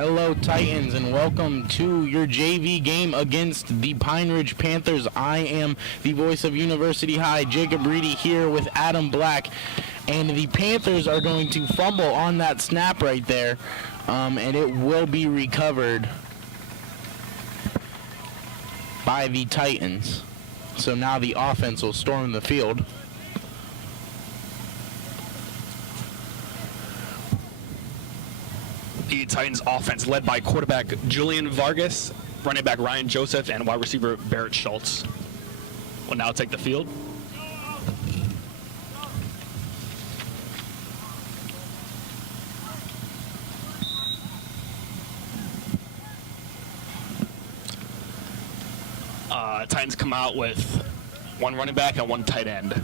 Hello Titans, and welcome to your JV game against the Pine Ridge Panthers. I am the voice of University High, Jacob Reedy, here with Adam Black, and the Panthers are going to fumble on that snap right there, and it will be recovered by the Titans. So now the offense will storm the field. The Titans offense led by quarterback Julian Vargas, running back Ryan Joseph, and wide receiver Barrett Schultz will now take the field. Titans come out with one running back and one tight end.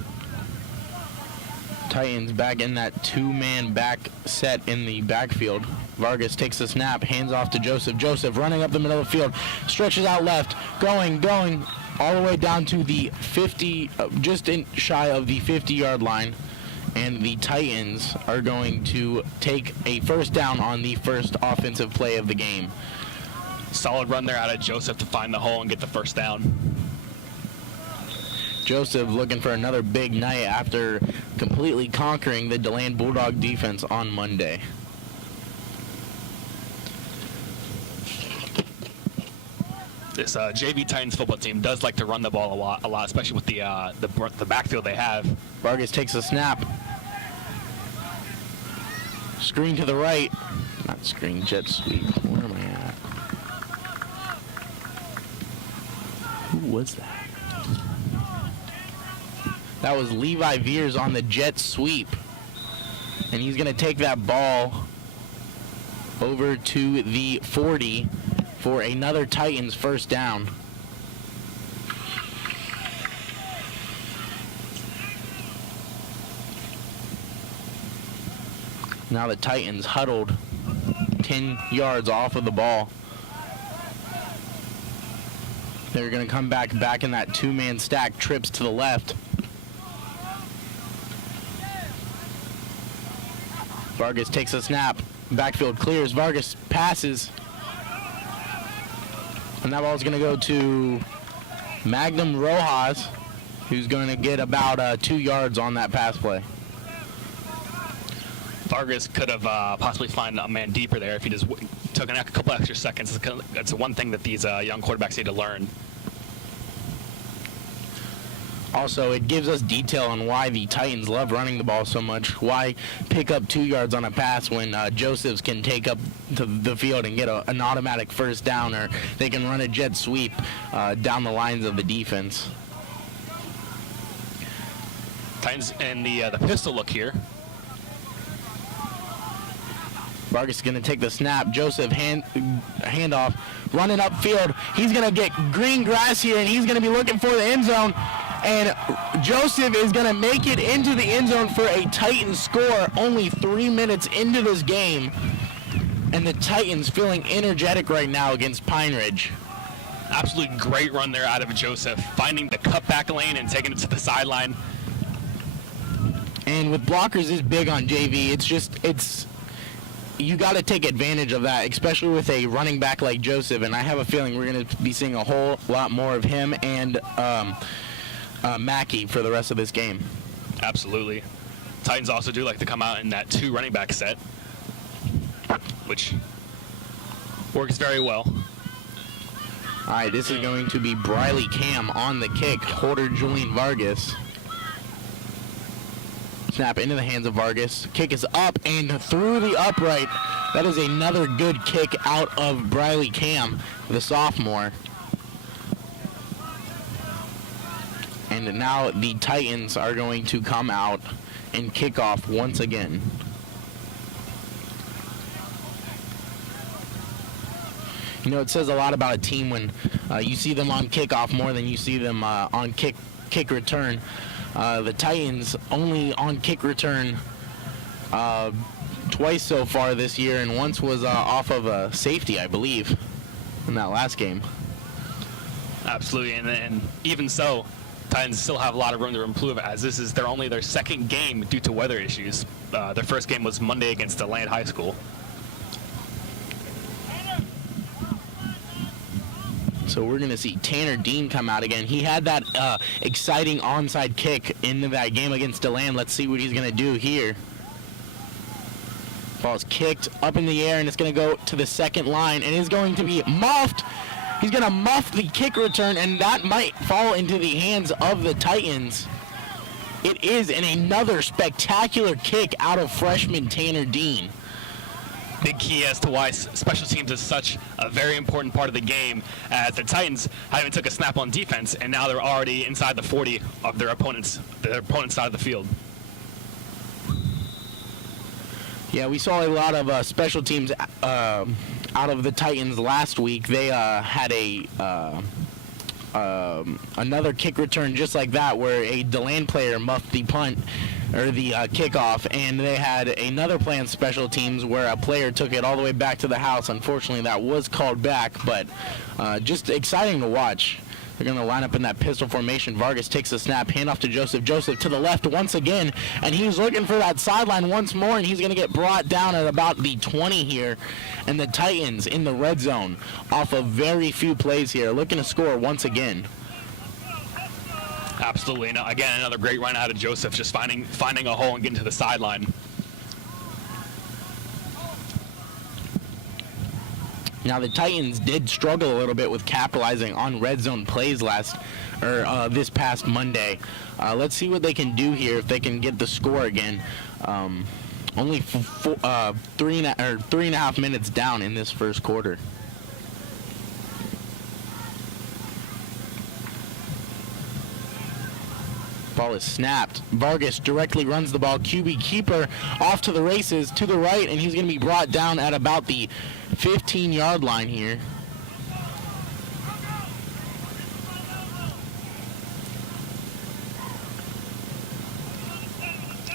Titans back in that two-man back set in the backfield. Vargas takes the snap, hands off to Joseph. Joseph running up the middle of the field, stretches out left, going all the way down to the 50, just shy of the 50-yard line. And the Titans are going to take a first down on the first offensive play of the game. Solid run there out of Joseph to find the hole and get the first down. Joseph looking for another big night after completely conquering the DeLand Bulldog defense on Monday. This JV Titans football team does like to run the ball a lot, especially with the backfield they have. Vargas takes a snap. Screen to the right. Not screen, jet sweep. Where am I at? Who was that? That was Levi Veers on the jet sweep. And he's going to take that ball over to the 40 for another Titans first down. Now the Titans huddled 10 yards off of the ball. They're going to come back in that two-man stack, trips to the left. Vargas takes a snap. Backfield clears. Vargas passes. And that ball's going to go to Magnum Rojas, who's going to get about 2 yards on that pass play. Vargas could have possibly found a man deeper there if he just took a couple extra seconds. That's one thing that these young quarterbacks need to learn. Also, it gives us detail on why the Titans love running the ball so much. Why pick up 2 yards on a pass when Josephs can take up to the field and get an automatic first down, or they can run a jet sweep down the lines of the defense. Titans in the pistol look here. Vargas is going to take the snap. Joseph handoff, running upfield. He's going to get green grass here, and he's going to be looking for the end zone. And Joseph is going to make it into the end zone for a Titans score only 3 minutes into this game. And the Titans feeling energetic right now against Pine Ridge. Absolutely great run there out of Joseph, finding the cutback lane and taking it to the sideline. And with blockers is big on JV. You got to take advantage of that, especially with a running back like Joseph. And I have a feeling we're going to be seeing a whole lot more of him and Mackey for the rest of this game. Absolutely. Titans also do like to come out in that two running back set, which works very well. All right, this is going to be Briley Cam on the kick. Holder Julian Vargas. Snap into the hands of Vargas. Kick is up and through the upright. That is another good kick out of Briley Cam, the sophomore. And now the Titans are going to come out and kick off once again. You know, it says a lot about a team when you see them on kickoff more than you see them on kick return. The Titans only on kick return twice so far this year, and once was off of a safety, I believe, in that last game. Absolutely, and even so, Titans still have a lot of room to improve, as this is their second game due to weather issues. Their first game was Monday against DeLand High School. So we're going to see Tanner Dean come out again. He had that exciting onside kick into that game against DeLand. Let's see what he's going to do here. Ball's kicked up in the air, and it's going to go to the second line, and is going to be muffed. He's going to muff the kick return, and that might fall into the hands of the Titans. It is, and another spectacular kick out of freshman Tanner Dean. Big key as to why special teams is such a very important part of the game, as the Titans haven't took a snap on defense, and now they're already inside the 40 of their opponent's side of the field. Yeah, we saw a lot of special teams out of the Titans last week. They had another kick return just like that, where a DeLand player muffed the punt or the kickoff, and they had another play on special teams where a player took it all the way back to the house. Unfortunately, that was called back, but just exciting to watch. They're going to line up in that pistol formation. Vargas takes the snap, handoff to Joseph. Joseph to the left once again, and he's looking for that sideline once more, and he's going to get brought down at about the 20 here. And the Titans in the red zone off of very few plays here, looking to score once again. Absolutely. No, again, another great run out of Joseph, just finding a hole and getting to the sideline. Now, the Titans did struggle a little bit with capitalizing on red zone plays this past Monday. Let's see what they can do here if they can get the score again. Only 3.5 minutes down in this first quarter. Ball is snapped. Vargas directly runs the ball. QB keeper off to the races to the right, and he's going to be brought down at about the 15-yard line here.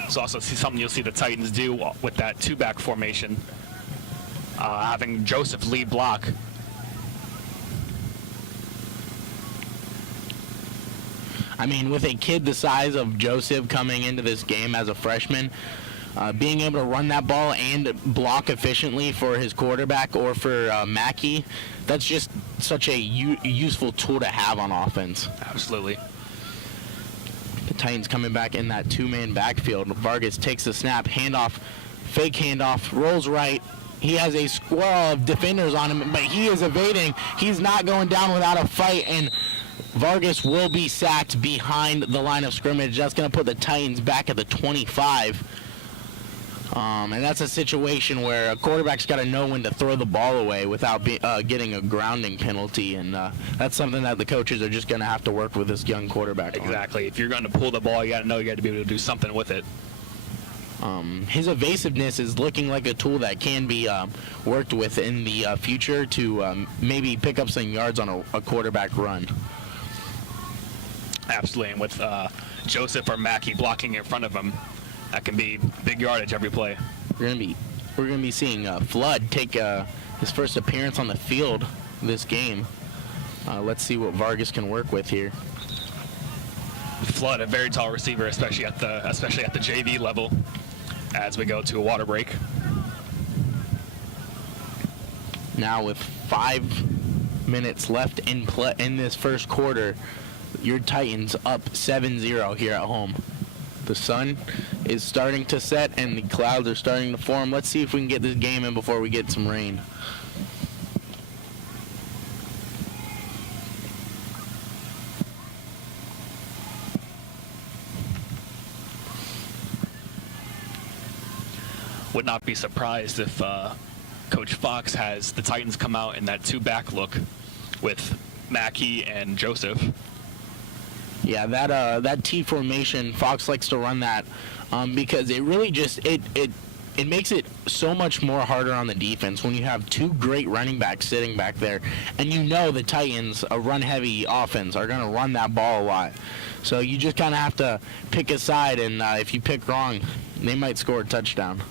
It's also something you'll see the Titans do with that two-back formation, having Joseph lead block. I mean, with a kid the size of Joseph coming into this game as a freshman, being able to run that ball and block efficiently for his quarterback or for Mackey, that's just such a useful tool to have on offense. Absolutely. The Titans coming back in that two-man backfield. Vargas takes the snap, handoff, fake handoff, rolls right. He has a squirrel of defenders on him, but he is evading. He's not going down without a fight, and Vargas will be sacked behind the line of scrimmage. That's going to put the Titans back at the 25. And that's a situation where a quarterback's got to know when to throw the ball away without getting a grounding penalty. And that's something that the coaches are just going to have to work with this young quarterback on. Exactly. If you're going to pull the ball, you got to know you got to be able to do something with it. His evasiveness is looking like a tool that can be worked with in the future to maybe pick up some yards on a quarterback run. Absolutely, and with Joseph or Mackey blocking in front of him, that can be big yardage every play. We're gonna be seeing Flood take his first appearance on the field this game. Let's see what Vargas can work with here. Flood, a very tall receiver, especially at the JV level. As we go to a water break. Now with 5 minutes left in this first quarter, your Titans up 7-0 here at home. The sun is starting to set and the clouds are starting to form. Let's see if we can get this game in before we get some rain. Would not be surprised if Coach Fox has the Titans come out in that two-back look with Mackey and Joseph. Yeah, that T formation, Fox likes to run that because it really just it makes it so much more harder on the defense when you have two great running backs sitting back there, and you know the Titans, a run-heavy offense, are going to run that ball a lot. So you just kind of have to pick a side, and if you pick wrong, they might score a touchdown.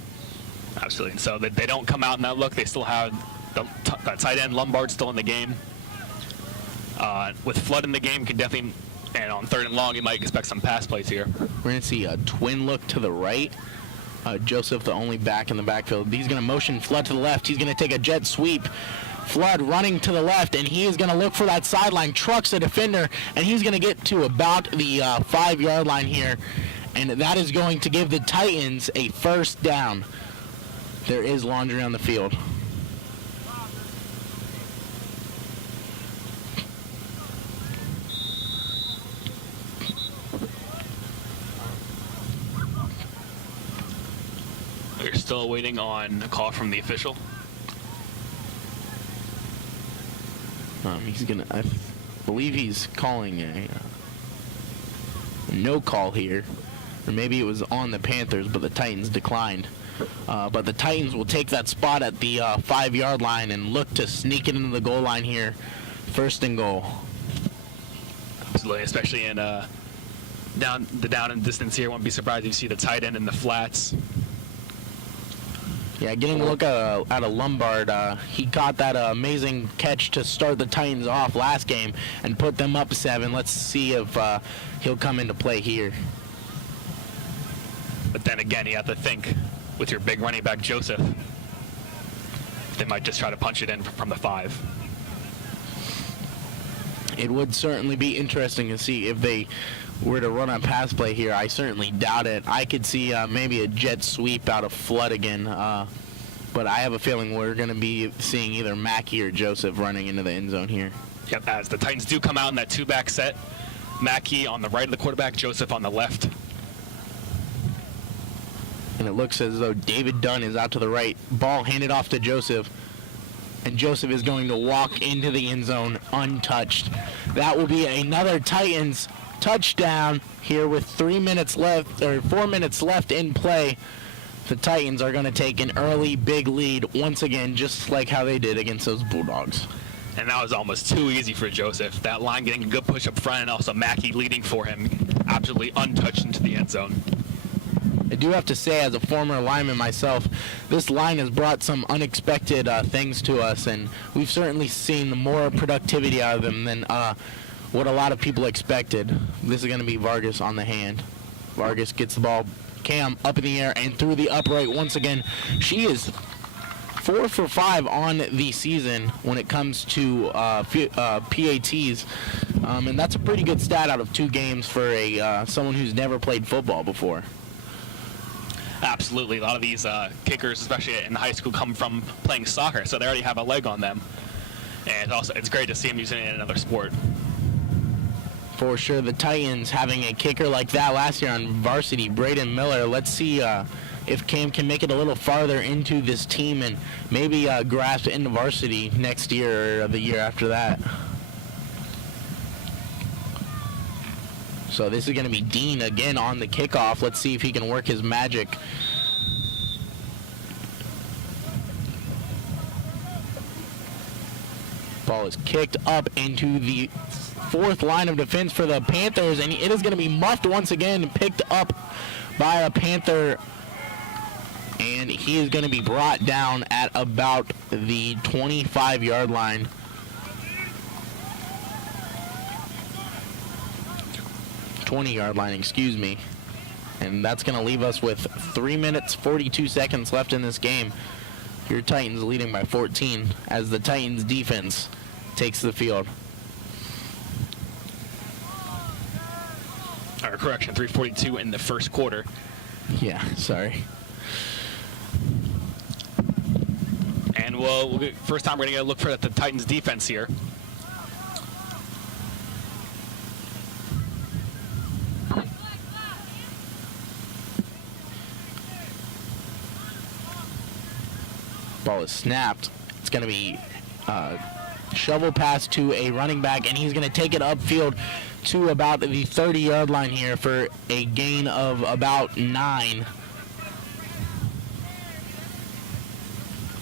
Absolutely. And so they don't come out in that look. They still have the tight end Lombard still in the game. With Flood in the game, can definitely, and on 3rd and long, you might expect some pass plays here. We're going to see a twin look to the right. Joseph, the only back in the backfield. He's going to motion Flood to the left. He's going to take a jet sweep. Flood running to the left, and he is going to look for that sideline, trucks a defender, and he's going to get to about the 5-yard line here, and that is going to give the Titans a first down. There is laundry on the field. We're still waiting on a call from the official. I believe he's calling a no call here. Or maybe it was on the Panthers, but the Titans declined. But the Titans will take that spot at the 5-yard line and look to sneak it into the goal line here. First and goal. Absolutely, especially in down and distance here. Won't be surprised if you see the tight end in the flats. Yeah, getting a look at a Lombard. He caught that amazing catch to start the Titans off last game and put them up 7. Let's see if he'll come into play here. But then again, you have to think with your big running back, Joseph, they might just try to punch it in from the 5. It would certainly be interesting to see if they were to run a pass play here. I certainly doubt it. I could see maybe a jet sweep out of Flood again, but I have a feeling we're going to be seeing either Mackey or Joseph running into the end zone here. Yep, as the Titans do come out in that 2-back set. Mackey on the right of the quarterback, Joseph on the left. And it looks as though David Dunn is out to the right. Ball handed off to Joseph. And Joseph is going to walk into the end zone untouched. That will be another Titans touchdown here with 4 minutes left in play. The Titans are going to take an early big lead once again, just like how they did against those Bulldogs. And that was almost too easy for Joseph. That line getting a good push up front, and also Mackey leading for him, absolutely untouched into the end zone. I do have to say, as a former lineman myself, this line has brought some unexpected things to us, and we've certainly seen more productivity out of them than what a lot of people expected. This is going to be Vargas on the hand. Vargas gets the ball, Cam up in the air and through the upright once again. She is 4 for 5 on the season when it comes to PATs, and that's a pretty good stat out of 2 games for someone who's never played football before. Absolutely. A lot of these kickers, especially in high school, come from playing soccer, so they already have a leg on them. And it's great to see them using it in another sport. For sure, the Titans having a kicker like that last year on varsity, Braden Miller. Let's see if Cam can make it a little farther into this team and maybe grasp into varsity next year or the year after that. So this is going to be Dean again on the kickoff. Let's see if he can work his magic. Ball is kicked up into the 4th line of defense for the Panthers, and it is going to be muffed once again and picked up by a Panther, and he is going to be brought down at about the 25-yard line. Yard line, excuse me. And that's going to leave us with 3 minutes, 42 seconds left in this game. Your Titans leading by 14 as the Titans defense takes the field. Or correction, 3:42 in the first quarter. Yeah, sorry. And first time we're going to look for the Titans defense here. Ball is snapped. It's going to be shovel pass to a running back, and he's going to take it upfield to about the 30-yard line here for a gain of about 9.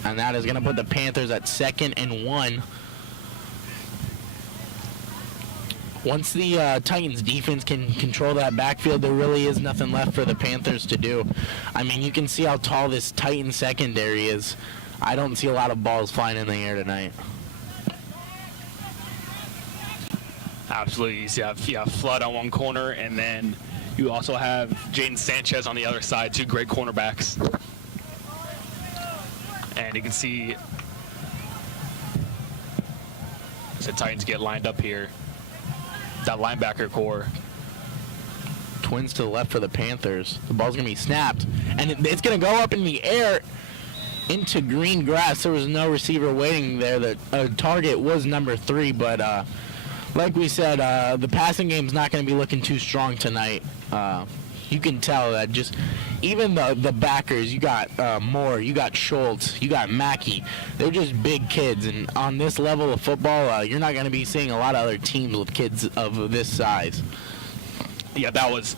And that is going to put the Panthers at 2nd and 1. Once the Titans defense can control that backfield, there really is nothing left for the Panthers to do. I mean, you can see how tall this Titan secondary is. I don't see a lot of balls flying in the air tonight. Absolutely. You have Flood on one corner, and then you also have Jaden Sanchez on the other side, 2 great cornerbacks. And you can see as the Titans get lined up here. That linebacker core. Twins to the left for the Panthers. The ball's going to be snapped, and it's going to go up in the air into green grass. There was no receiver waiting there. The target was number 3, but like we said, the passing game's not going to be looking too strong tonight. You can tell that just even the backers, you got Moore, you got Schultz, you got Mackey. They're just big kids, and on this level of football, you're not going to be seeing a lot of other teams with kids of this size. Yeah, that was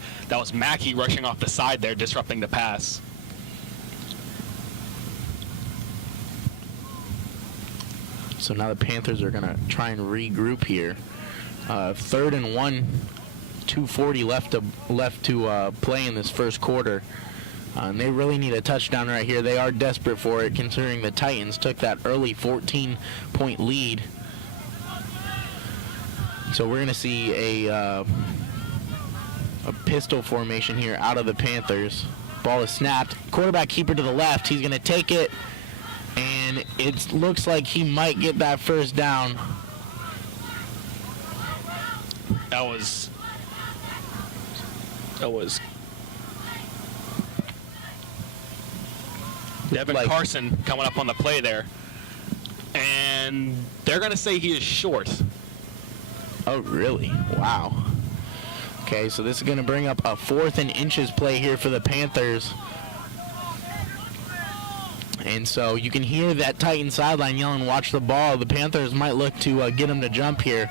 Mackey rushing off the side there, disrupting the pass. So now the Panthers are going to try and regroup here. 3rd and 1, 2:40 left to play in this first quarter. And they really need a touchdown right here. They are desperate for it, considering the Titans took that early 14-point lead. So we're going to see a pistol formation here out of the Panthers. Ball is snapped. Quarterback keeper to the left. He's going to take it. And it looks like he might get that first down. That was Devin Carson coming up on the play there. And they're going to say he is short. Oh, really? Wow. Okay, so this is going to bring up a 4th and inches play here for the Panthers. And so you can hear that Titan sideline yelling, watch the ball. The Panthers might look to get him to jump here.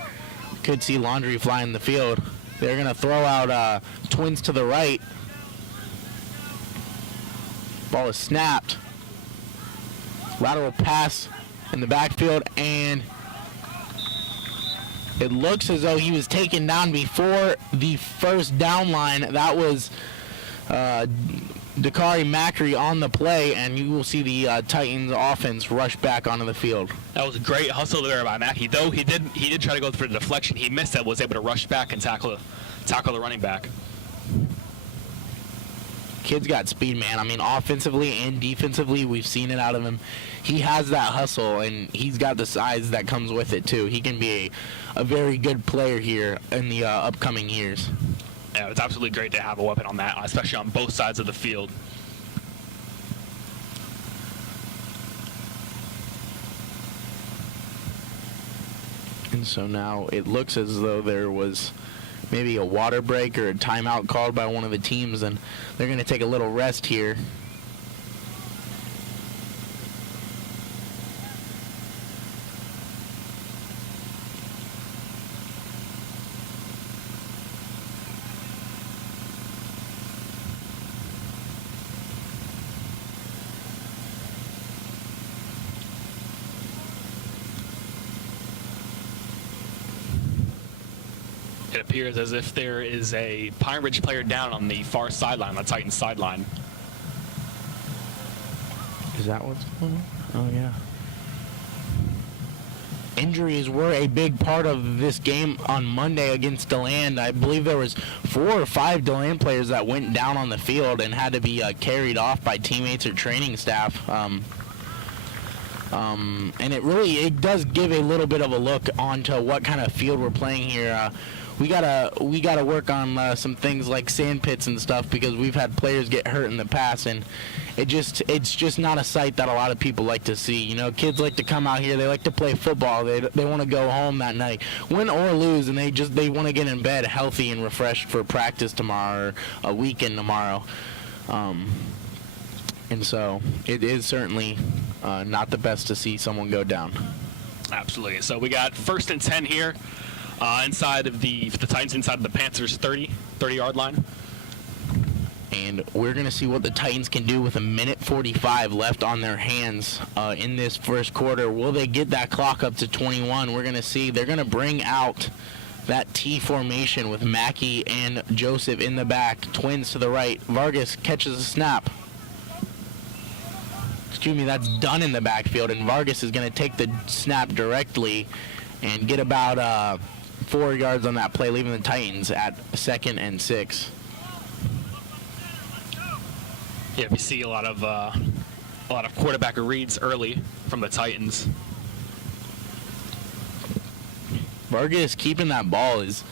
Could see Laundry fly in the field. They're going to throw out Twins to the right. Ball is snapped. Lateral pass in the backfield, and it looks as though he was taken down before the first down line. That was Dakari Macri on the play, and you will see the Titans offense rush back onto the field. That was a great hustle there by Macri. Though he did try to go for the deflection. He missed it, was able to rush back and tackle the running back. Kid's got speed, man. I mean, offensively and defensively, we've seen it out of him. He has that hustle, and he's got the size that comes with it, too. He can be a very good player here in the upcoming years. Yeah, it's absolutely great to have a weapon on that, especially on both sides of the field. And so now it looks as though there was maybe a water break or a timeout called by one of the teams, and they're going to take a little rest here. It appears as if there is a Pine Ridge player down on the far sideline, the Titans sideline. Is that what's going on? Oh, yeah. Injuries were a big part of this game on Monday against DeLand. I believe there was 4 or 5 DeLand players that went down on the field and had to be carried off by teammates or training staff. And it does give a little bit of a look onto what kind of field we're playing here. We gotta work on some things like sand pits and stuff, because we've had players get hurt in the past, and it's just not a sight that a lot of people like to see. You know, kids like to come out here, they like to play football, they want to go home that night, win or lose, and they want to get in bed healthy and refreshed for practice tomorrow or a weekend tomorrow. And so it is certainly not the best to see someone go down. Absolutely. So we got 1st and 10 here. Inside of the Titans, inside of the Panthers' 30-yard line. And we're going to see what the Titans can do with 1:45 left on their hands in this first quarter. Will they get that clock up to 21? We're going to see. They're going to bring out that T formation with Mackey and Joseph in the back. Twins to the right. Vargas catches a snap. Excuse me, that's done in the backfield, and Vargas is going to take the snap directly and get about 4 yards on that play, leaving the Titans at 2nd and 6. Yeah, we see a lot of quarterback reads early from the Titans. Vargas keeping that ball is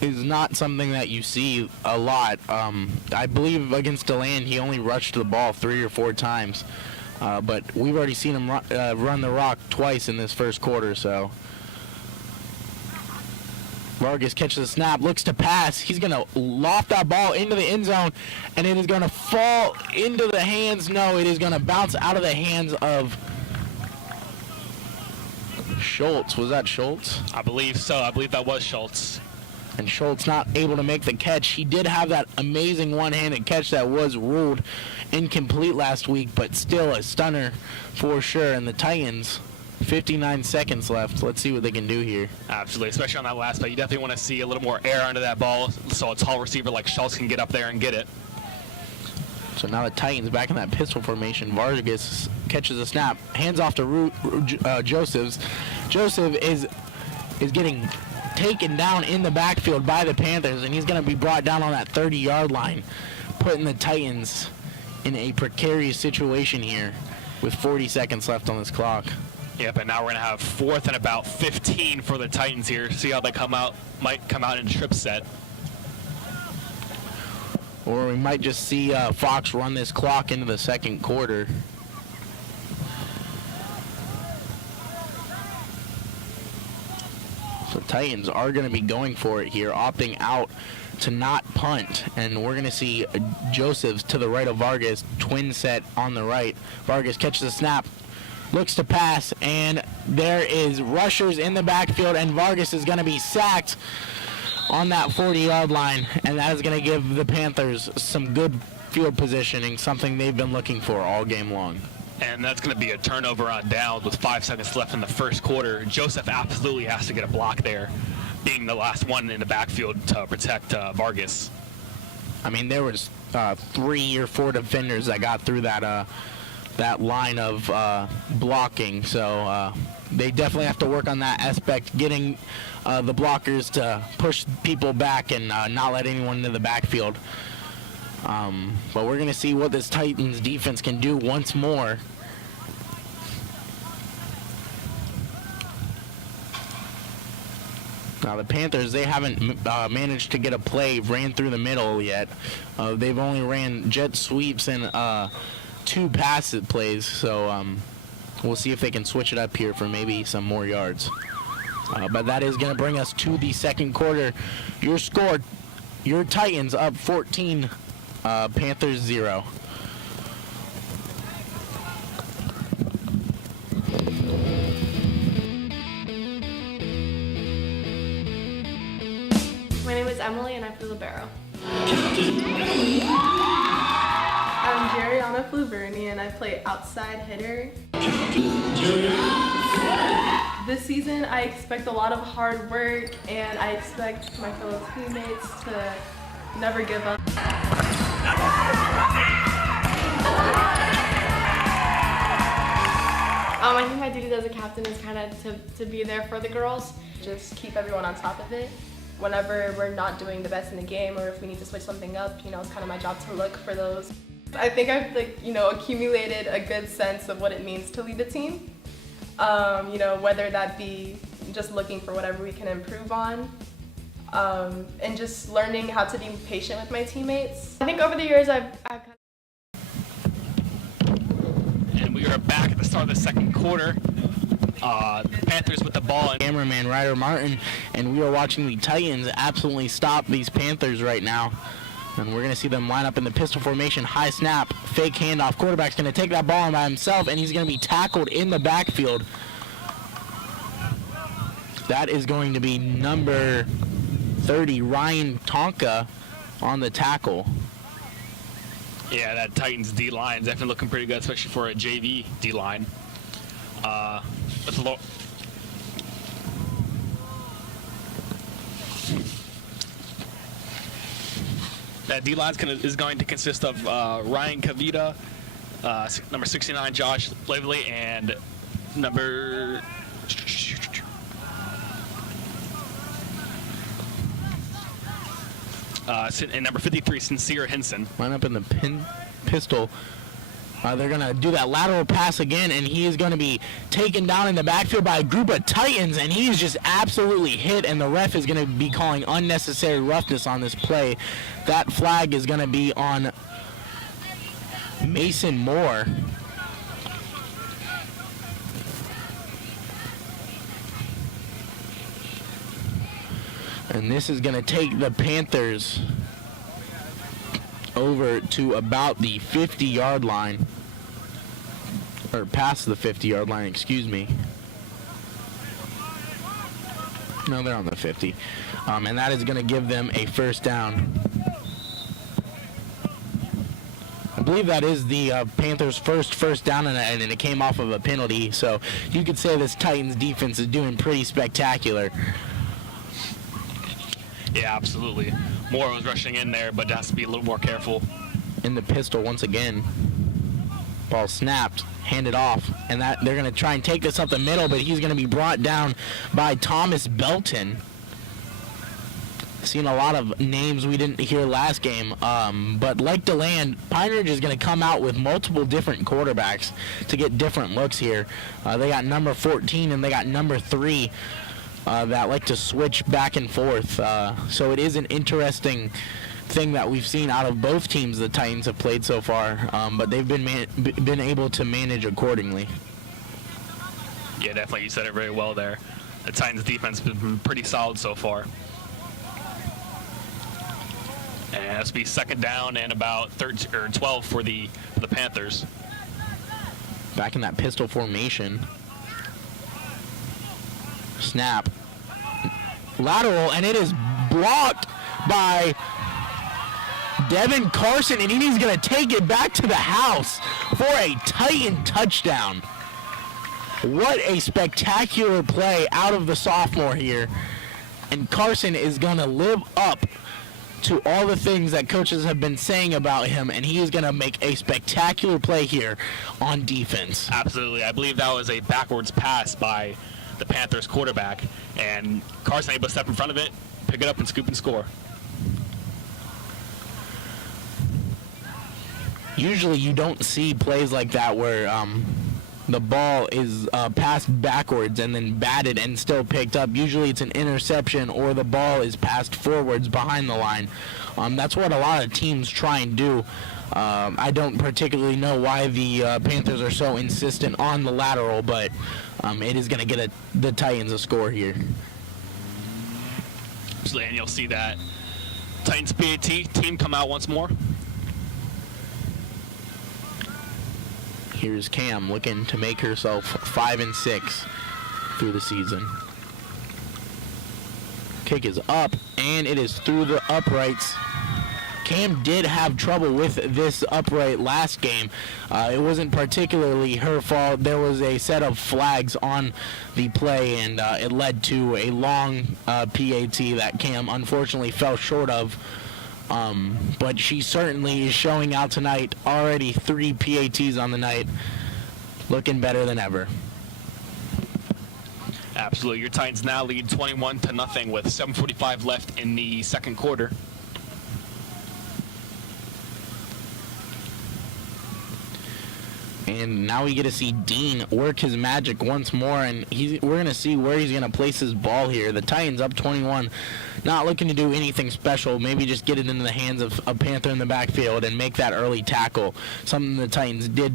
not something that you see a lot. I believe against DeLand he only rushed the ball 3 or 4 times, but we've already seen him run the rock twice in this first quarter. So Vargas catches the snap, looks to pass. He's going to loft that ball into the end zone, and it is going to fall into the hands. No, it is going to bounce out of the hands of Schultz. Was that Schultz? I believe so. I believe that was Schultz. And Schultz not able to make the catch. He did have that amazing one-handed catch that was ruled incomplete last week, but still a stunner for sure. And the Titans, 59 seconds left. Let's see what they can do here. Absolutely, especially on that last play. You definitely want to see a little more air under that ball so a tall receiver like Schultz can get up there and get it. So now the Titans back in that pistol formation. Vargas catches a snap, hands off to Josephs. Joseph is getting taken down in the backfield by the Panthers, and he's going to be brought down on that 30-yard line, putting the Titans in a precarious situation here with 40 seconds left on this clock. Yeah, but now we're going to have 4th and about 15 for the Titans here. See how they might come out in a trip set. Or we might just see Fox run this clock into the second quarter. So Titans are going to be going for it here, opting out to not punt. And we're going to see Josephs to the right of Vargas, twin set on the right. Vargas catches the snap, looks to pass, and there is rushers in the backfield, and Vargas is going to be sacked on that 40-yard line, and that is going to give the Panthers some good field positioning, something they've been looking for all game long. And that's going to be a turnover on downs with 5 seconds left in the first quarter. Joseph absolutely has to get a block there, being the last one in the backfield to protect Vargas. I mean, there was 3 or 4 defenders that got through that line of blocking, so they definitely have to work on that aspect, getting the blockers to push people back and not let anyone into the backfield. But we're going to see what this Titans defense can do once more. Now the Panthers, they haven't managed to get a play ran through the middle yet. They've only ran jet sweeps and 2 passive plays, so we'll see if they can switch it up here for maybe some more yards. But that is going to bring us to the second quarter. Your score, your Titans up 14, Panthers 0. My name is Emily and I play libero. I'm Jeriana Fluverni and I play outside hitter. This season I expect a lot of hard work and I expect my fellow teammates to never give up. I think my duty as a captain is kind of to be there for the girls. Just keep everyone on top of it. Whenever we're not doing the best in the game or if we need to switch something up, it's kind of my job to look for those. I think I've accumulated a good sense of what it means to lead a team. Whether that be just looking for whatever we can improve on, and just learning how to be patient with my teammates. I think over the years I've And we are back at the start of the second quarter. Panthers with the ball. Cameraman Ryder Martin, and we are watching the Titans absolutely stop these Panthers right now. And we're going to see them line up in the pistol formation, high snap, fake handoff. Quarterback's going to take that ball by himself, and he's going to be tackled in the backfield. That is going to be number 30, Ryan Tonka, on the tackle. Yeah, that Titans D-line is definitely looking pretty good, especially for a JV D-line. That's a little... That D-line is going to consist of Ryan Kavita, number 69, Josh Lively, and number... and number 53, Sincere Henson. Line up in the pistol They're going to do that lateral pass again, and he is going to be taken down in the backfield by a group of Titans, and he is just absolutely hit, and the ref is going to be calling unnecessary roughness on this play. That flag is going to be on Mason Moore. And this is going to take the Panthers over to about the 50-yard line, or past the 50-yard line, excuse me. No, they're on the 50. And that is going to give them a first down. I believe that is the Panthers' first down, and it came off of a penalty. So you could say this Titans defense is doing pretty spectacular. Yeah, absolutely. Moore was rushing in there, but has to be a little more careful. In the pistol once again. Ball snapped, handed off, and that they're going to try and take this up the middle, but he's going to be brought down by Thomas Belton. Seen a lot of names we didn't hear last game, but like DeLand, Pine Ridge is going to come out with multiple different quarterbacks to get different looks here. They got number 14 and they got number 3. That like to switch back and forth. So it is an interesting thing that we've seen out of both teams the Titans have played so far, but they've been able to manage accordingly. Yeah, definitely. You said it very well there. The Titans defense has been pretty solid so far. And that's be second down and about 13 or 12 for the Panthers. Back in that pistol formation. Snap. Lateral, and it is blocked by Devin Carson, and he's going to take it back to the house for a Titan touchdown. What a spectacular play out of the sophomore here. And Carson is going to live up to all the things that coaches have been saying about him, and he is going to make a spectacular play here on defense. Absolutely. I believe that was a backwards pass by the Panthers quarterback, and Carson able to step in front of it, pick it up, and scoop and score. Usually you don't see plays like that where the ball is passed backwards and then batted and still picked up. Usually it's an interception or the ball is passed forwards behind the line. That's what a lot of teams try and do. I don't particularly know why the Panthers are so insistent on the lateral, but it is going to get the Titans a score here. And you'll see that Titans PAT team come out once more. Here's Cam looking to make herself 5-6 through the season. Kick is up, and it is through the uprights. Cam did have trouble with this upright last game. It wasn't particularly her fault. There was a set of flags on the play, and it led to a long PAT that Cam unfortunately fell short of. But she certainly is showing out tonight. Already 3 PATs on the night. Looking better than ever. Absolutely. Your Titans now lead 21-0 with 7:45 left in the second quarter. And now we get to see Dean work his magic once more, and we're going to see where he's going to place his ball here. The Titans up 21, not looking to do anything special, maybe just get it into the hands of a Panther in the backfield and make that early tackle, something the Titans did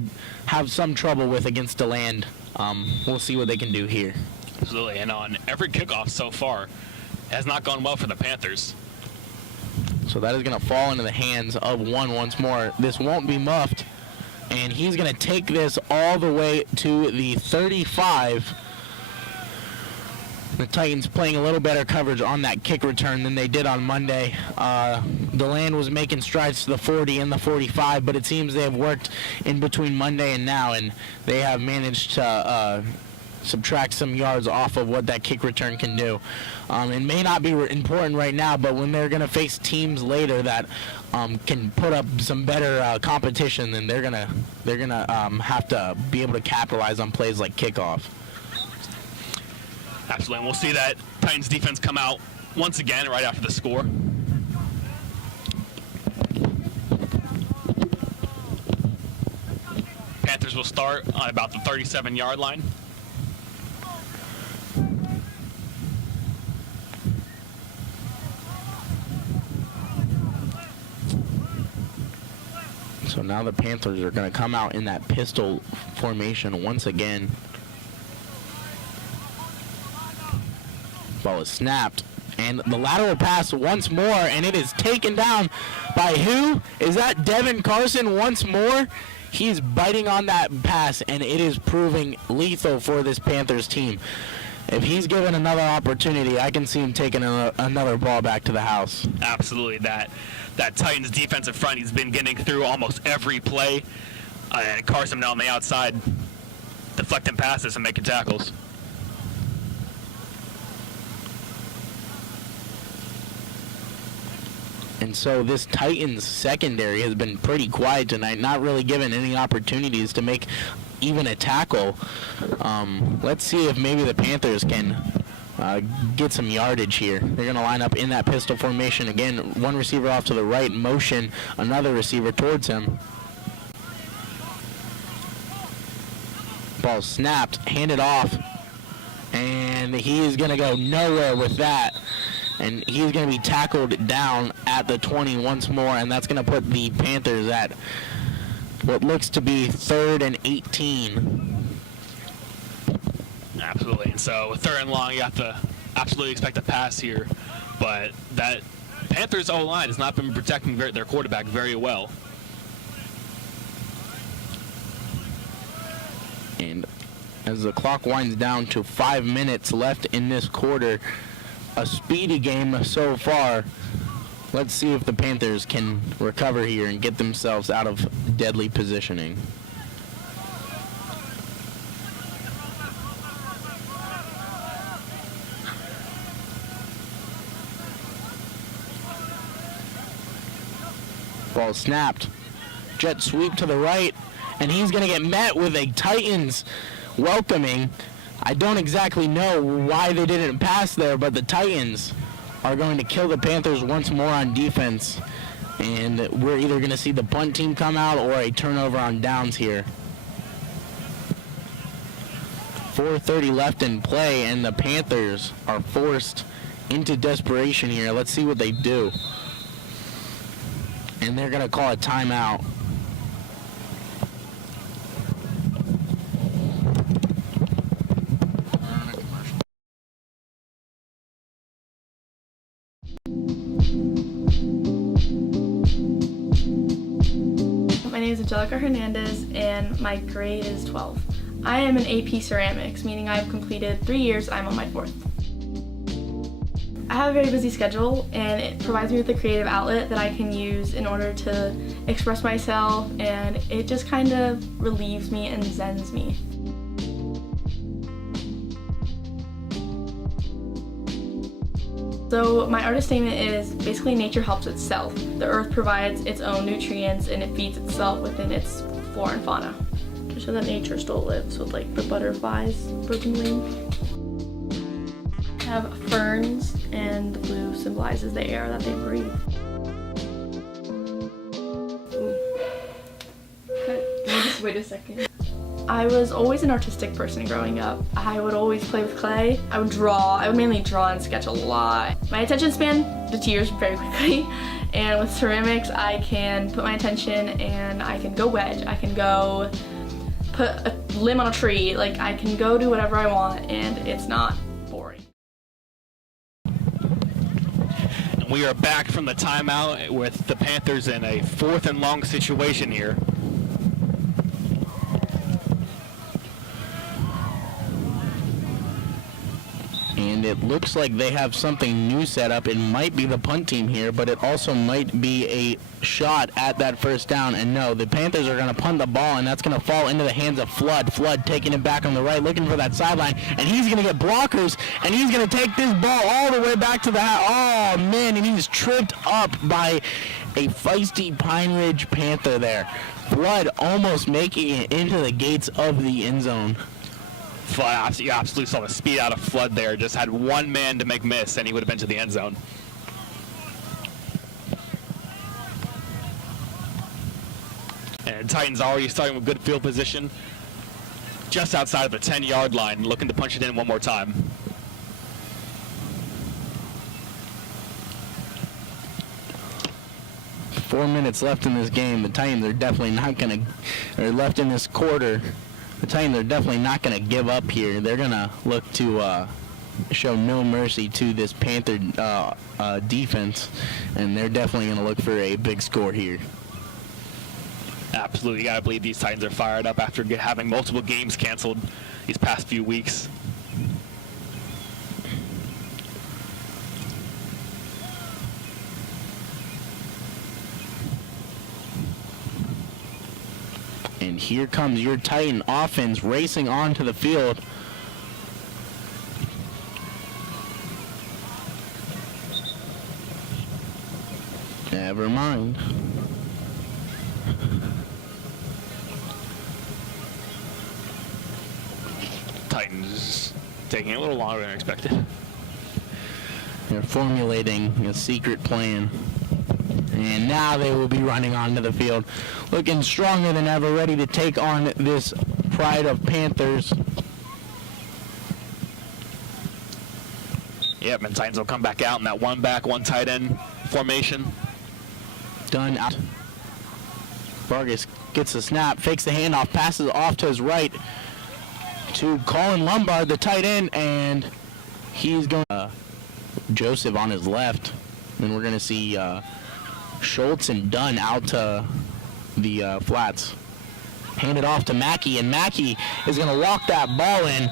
have some trouble with against DeLand. We'll see what they can do here. Absolutely, and on every kickoff so far, it has not gone well for the Panthers. So that is going to fall into the hands of one once more. This won't be muffed. And he's going to take this all the way to the 35. The Titans playing a little better coverage on that kick return than they did on Monday. DeLand was making strides to the 40 and the 45, but it seems they have worked in between Monday and now, and they have managed to subtract some yards off of what that kick return can do. It may not be important right now, but when they're going to face teams later that can put up some better competition, then they're gonna have to be able to capitalize on plays like kickoff. Absolutely, and we'll see that Titans defense come out once again right after the score. Panthers will start on about the 37-yard line. So now the Panthers are going to come out in that pistol formation once again. Ball is snapped, and the lateral pass once more, and it is taken down by who? Is that Devin Carson once more? He's biting on that pass, and it is proving lethal for this Panthers team. If he's given another opportunity, I can see him taking another ball back to the house. Absolutely. That Titans defensive front, he's been getting through almost every play. And Carson now on the outside, deflecting passes and making tackles. And so this Titans secondary has been pretty quiet tonight, not really given any opportunities to make even a tackle. Let's see if maybe the Panthers can get some yardage here. They're going to line up in that pistol formation again. One receiver off to the right, motion another receiver towards him. Ball snapped, handed off, and he is going to go nowhere with that. And he's going to be tackled down at the 20 once more, and that's going to put the Panthers at what looks to be 3rd and 18. Absolutely. And so with 3rd and long, you have to absolutely expect a pass here. But that Panthers O-line has not been protecting their quarterback very well. And as the clock winds down to 5 minutes left in this quarter, a speedy game so far. Let's see if the Panthers can recover here and get themselves out of deadly positioning. Ball snapped. Jet sweep to the right, and he's going to get met with a Titans welcoming. I don't exactly know why they didn't pass there, but the Titans are going to kill the Panthers once more on defense. And we're either going to see the punt team come out or a turnover on downs here. 4:30 left in play, and the Panthers are forced into desperation here. Let's see what they do. And they're going to call a timeout. My name is Angelica Hernandez, and my grade is 12. I am an AP Ceramics, meaning I've completed 3 years. I'm on my 4th. I have a very busy schedule, and it provides me with a creative outlet that I can use in order to express myself, and it just kind of relieves me and zens me. So my artist statement is basically nature helps itself. The earth provides its own nutrients and it feeds itself within its flora and fauna. To show that nature still lives with like the butterflies, birds and wings. I have ferns, and the blue symbolizes the air that they breathe. Just wait a second. I was always an artistic person growing up. I would always play with clay. I would draw. I would mainly draw and sketch a lot. My attention span deteriorates very quickly. And with ceramics, I can put my attention and I can go wedge. I can go put a limb on a tree. Like, I can go do whatever I want, and it's not boring. And we are back from the timeout with the Panthers in a 4th and long situation here. And it looks like they have something new set up. It might be the punt team here, but it also might be a shot at that first down. And no, the Panthers are going to punt the ball, and that's going to fall into the hands of Flood. Flood taking it back on the right, looking for that sideline, and he's going to get blockers, and he's going to take this ball all the way back to the house. Oh, man, and he's tripped up by a feisty Pine Ridge Panther there. Flood almost making it into the gates of the end zone. Flood, you absolutely saw the speed out of Flood there. Just had one man to make miss, and he would have been to the end zone. And Titans already starting with good field position, just outside of the 10-yard line, looking to punch it in one more time. Four minutes left in this game. The Titans are definitely not going to, or left in this quarter, the Titans are definitely not going to give up here. They're going to look to show no mercy to this Panther defense, and they're definitely going to look for a big score here. Absolutely. You got to believe these Titans are fired up after having multiple games canceled these past few weeks. And here comes your Titan offense racing onto the field. Never mind. Titans taking a little longer than expected. They're formulating a secret plan. And now they will be running onto the field, looking stronger than ever, ready to take on this pride of Panthers. Yep, and Titans will come back out in that one back, one tight end formation. Done out. Vargas gets the snap, fakes the handoff, passes off to his right to Colin Lombard, the tight end, and he's going Joseph on his left. Then we're going to see Schultz and Dunn out to the flats. Hand it off to Mackey, and Mackey is going to walk that ball in.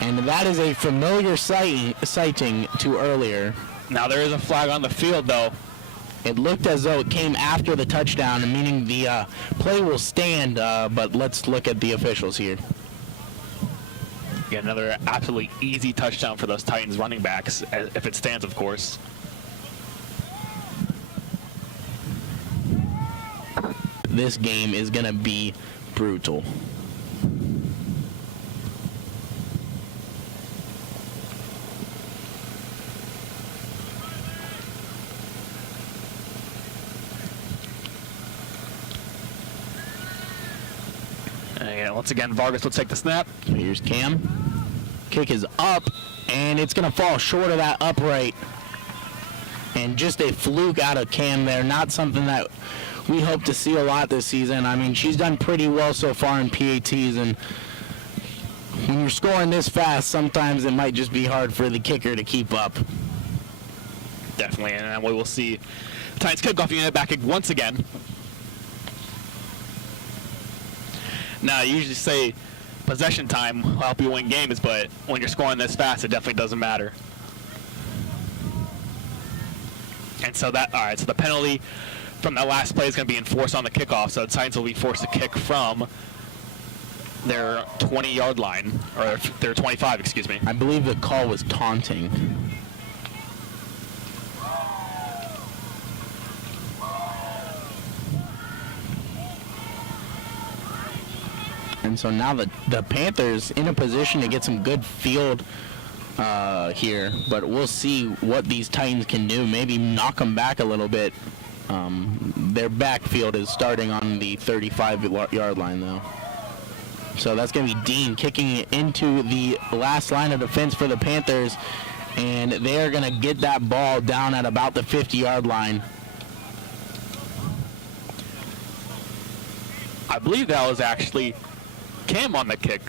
And that is a familiar sighting to earlier. Now there is a flag on the field, though. It looked as though it came after the touchdown, meaning the play will stand, but let's look at the officials here. Get another absolutely easy touchdown for those Titans running backs, if it stands, of course. This game is going to be brutal. And once again, Vargas will take the snap. Here's Cam. Kick is up, and it's going to fall short of that upright. And just a fluke out of Cam there. Not something that we hope to see a lot this season. I mean, she's done pretty well so far in PATs, and when you're scoring this fast, sometimes it might just be hard for the kicker to keep up. Definitely, and we will see Titans kickoff unit back once again. Now, I usually say possession time will help you win games, but when you're scoring this fast, it definitely doesn't matter. And so so the penalty from that last play is going to be enforced on the kickoff, so the Titans will be forced to kick from their 20-yard line, or their 25, excuse me. I believe the call was taunting. And so now the Panthers in a position to get some good field here, but we'll see what these Titans can do. Maybe knock them back a little bit. Their backfield is starting on the 35-yard line, though. So that's going to be Dean kicking it into the last line of defense for the Panthers, and they're going to get that ball down at about the 50-yard line. I believe that was actually Cam on the kick.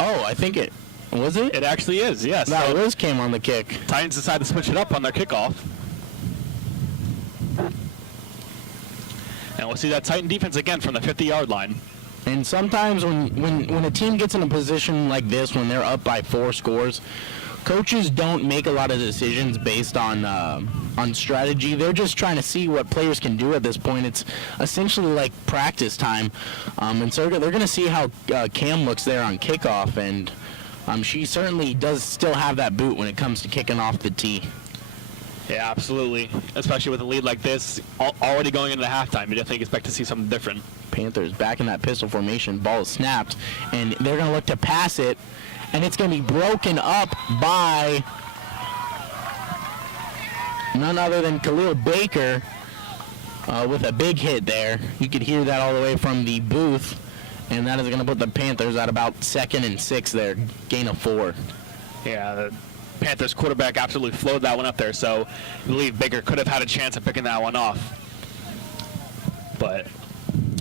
Oh, I think it was it. It actually is, yes. That so was Cam on the kick. Titans decide to switch it up on their kickoff. And we'll see that Titan defense again from the 50-yard line. And sometimes when a team gets in a position like this, when they're up by 4 scores, coaches don't make a lot of decisions based on strategy. They're just trying to see what players can do at this point. It's essentially like practice time. And so they're going to see how Cam looks there on kickoff. And she certainly does still have that boot when it comes to kicking off the tee. Yeah, absolutely. Especially with a lead like this, already going into halftime, you definitely expect to see something different. Panthers back in that pistol formation. Ball is snapped, and they're going to look to pass it, and it's going to be broken up by none other than Khalil Baker. with a big hit there. You could hear that all the way from the booth, and that is going to put the Panthers at about 2nd and 6 there, gain of 4. Yeah, the Panthers quarterback absolutely flowed that one up there, so I believe Baker could have had a chance of picking that one off. But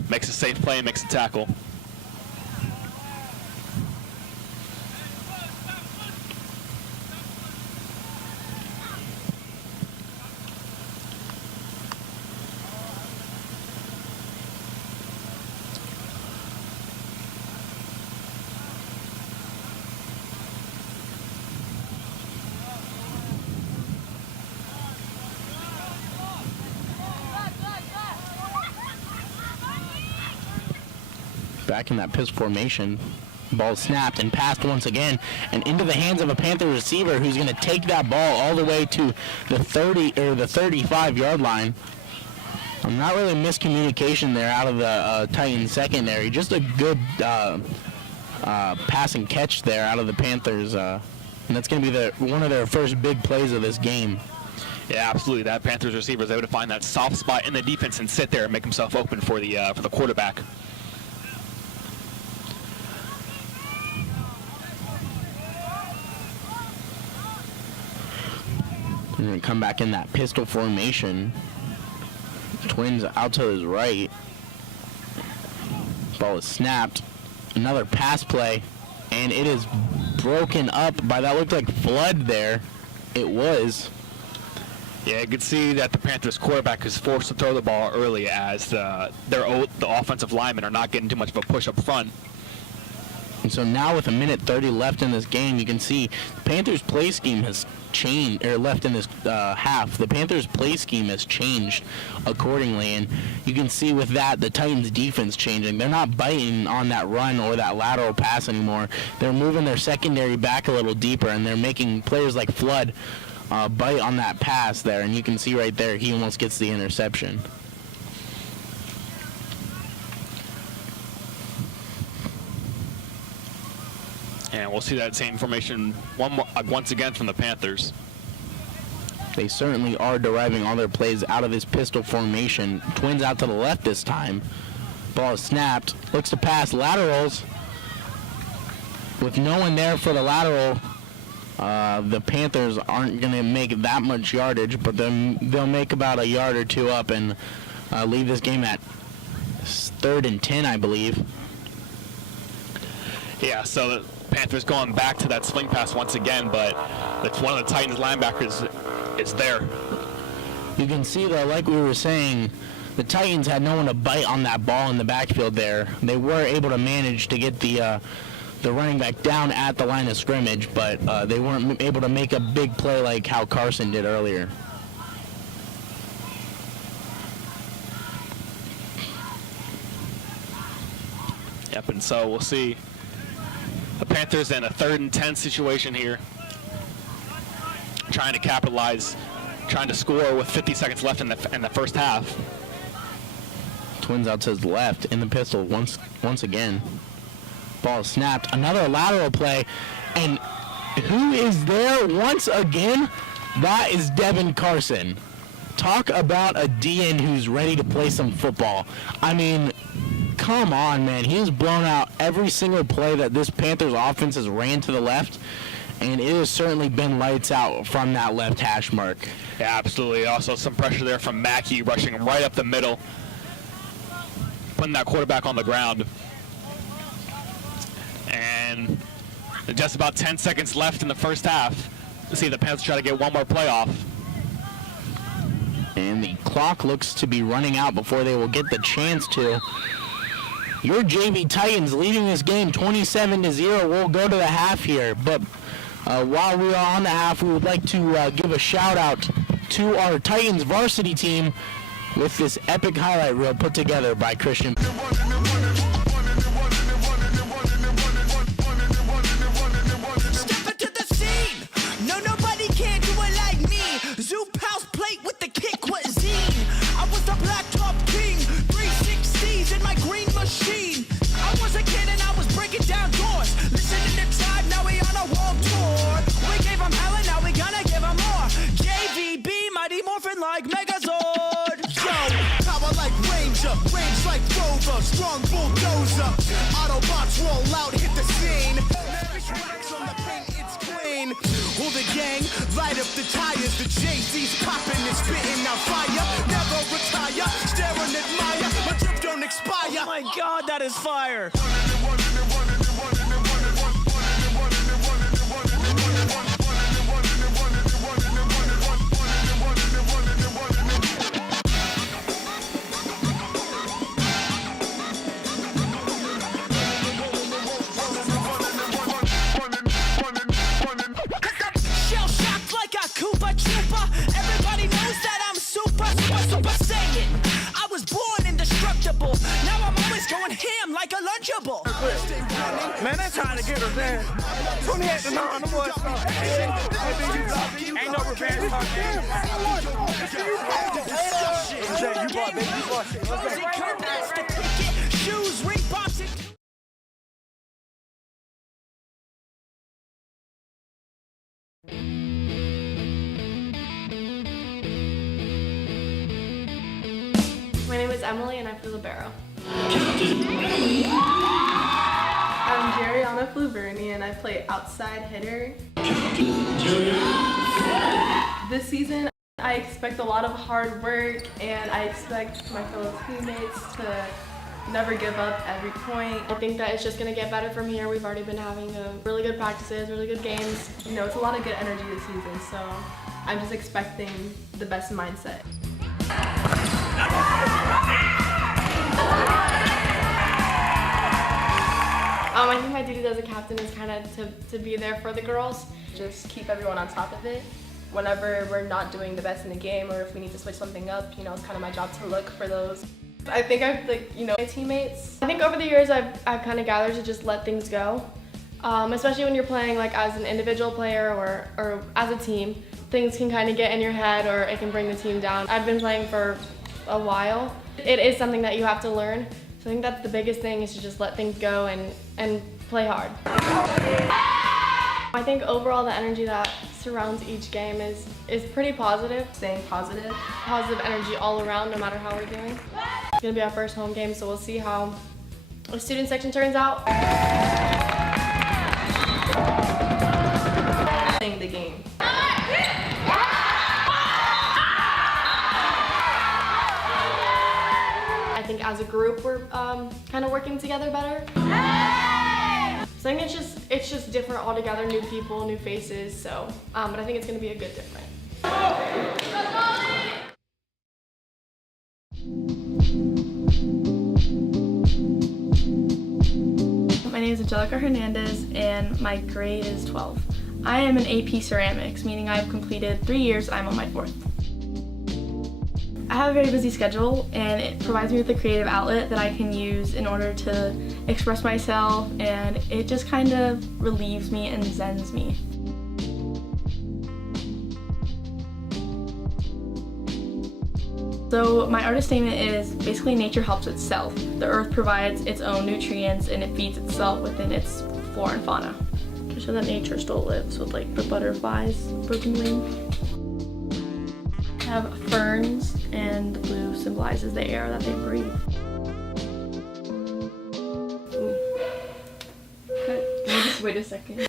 makes a safe play and makes a tackle. Back in that pistol formation, ball snapped and passed once again, and into the hands of a Panther receiver who's going to take that ball all the way to the 30 or the 35-yard line. Not really miscommunication there out of the Titans secondary. Just a good pass and catch there out of the Panthers, and that's going to be one of their first big plays of this game. Yeah, absolutely. That Panthers receiver is able to find that soft spot in the defense and sit there and make himself open for the quarterback. They're going to come back in that pistol formation. Twins out to his right. Ball is snapped. Another pass play, and it is broken up by that looked like Flood there. It was. Yeah, you can see that the Panthers quarterback is forced to throw the ball early as the offensive linemen are not getting too much of a push up front. And so now with 1:30 left in this game, you can see the Panthers' play scheme has changed, or left in this half. The Panthers' play scheme has changed accordingly, and you can see with that the Titans' defense changing. They're not biting on that run or that lateral pass anymore. They're moving their secondary back a little deeper, and they're making players like Flood bite on that pass there, and you can see right there he almost gets the interception. And we'll see that same formation once again from the Panthers. They certainly are deriving all their plays out of this pistol formation. Twins out to the left this time. Ball is snapped. Looks to pass laterals. With no one there for the lateral, the Panthers aren't going to make that much yardage, but they'll make about a yard or two up and leave this game at 3rd and 10, I believe. Yeah, so the Panthers going back to that swing pass once again, but it's one of the Titans linebackers is there. You can see, though, like we were saying, the Titans had no one to bite on that ball in the backfield there. They were able to manage to get the running back down at the line of scrimmage, but they weren't able to make a big play like how Carson did earlier. Yep, and so we'll see the Panthers in a 3rd and 10 situation here, trying to capitalize, trying to score with 50 seconds left in the first half. Twins out to his left in the pistol once again. Ball snapped. Another lateral play, and who is there once again? That is Devin Carson. Talk about a DN who's ready to play some football. I mean, come on, man. He has blown out every single play that this Panthers offense has ran to the left, and it has certainly been lights out from that left hash mark. Yeah, absolutely. Also some pressure there from Mackey rushing him right up the middle, putting that quarterback on the ground. And just about 10 seconds left in the first half. Let's see the Panthers try to get one more play off. And the clock looks to be running out before they will get the chance to. Your JV Titans leading this game 27-0. We'll go to the half here, but while we are on the half, we would like to give a shout out to our Titans varsity team with this epic highlight reel put together by Christian. Like Megazord, yo, power like Ranger, range like Rover, strong bulldozer. Autobots roll out, hit the scene. Wax on the paint, it's clean. Who the gang? Light up the tires. The Jay-Z's popping and spitting out fire. Never retire, stare and admire. My drip don't expire. Oh my God, that is fire. Everybody knows that I'm super saiyan. I was born indestructible. Now I'm always going ham like a Lunchable. Man, that's trying to get us there. 28 to 9, the boys start. Ain't no revenge talk. You bought Shoes, Reeboks, and My name is Emily and I play libero. I'm Jeriana Fluverni and I play outside hitter. This season I expect a lot of hard work and I expect my fellow teammates to never give up every point. I think that it's just going to get better from here. We've already been having really good practices, really good games. You know, it's a lot of good energy this season, so I'm just expecting the best mindset. I think my duty as a captain is kind of to be there for the girls. Just keep everyone on top of it. Whenever we're not doing the best in the game or if we need to switch something up, you know, it's kind of my job to look for those. I think I've, my teammates. I think over the years I've kind of gathered to just let things go. Especially when you're playing like as an individual player or as a team. Things can kind of get in your head or it can bring the team down. I've been playing for a while. It is something that you have to learn. So I think that's the biggest thing is to just let things go and play hard. I think overall the energy that surrounds each game is pretty positive. Staying positive. Positive energy all around no matter how we're doing. It's gonna be our first home game, so we'll see how the student section turns out. Playing the game. I think as a group we're kind of working together better. So I think it's just different altogether, new people, new faces. So, but I think it's gonna be a good different. My name is Angelica Hernandez and my grade is 12. I am an AP Ceramics, meaning I've completed 3 years, I'm on my 4th. I have a very busy schedule and it provides me with a creative outlet that I can use in order to express myself, and it just kind of relieves me and zens me. So my artist statement is basically nature helps itself. The earth provides its own nutrients and it feeds itself within its flora and fauna. To show that nature still lives with like the butterflies, broken wing. I have ferns and the blue symbolizes the air that they breathe. Just wait a second.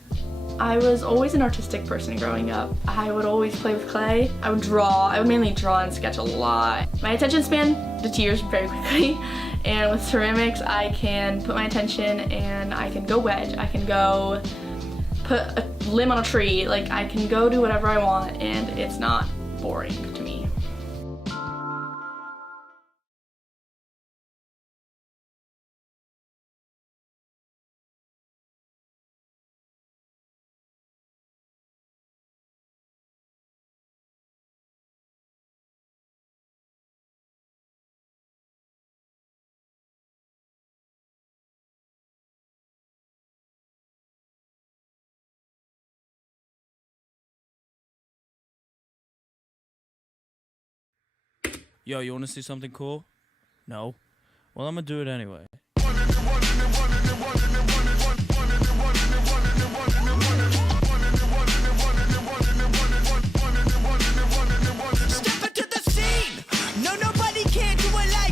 I was always an artistic person growing up. I would always play with clay. I would draw. I would mainly draw and sketch a lot. My attention span deteriorates very quickly. And with ceramics, I can put my attention and I can go wedge. I can go put a limb on a tree. Like I can go do whatever I want and it's not boring to me. Yo, you want to see something cool? No? Well, I'm gonna do it anyway. step into the scene. No, nobody can do it like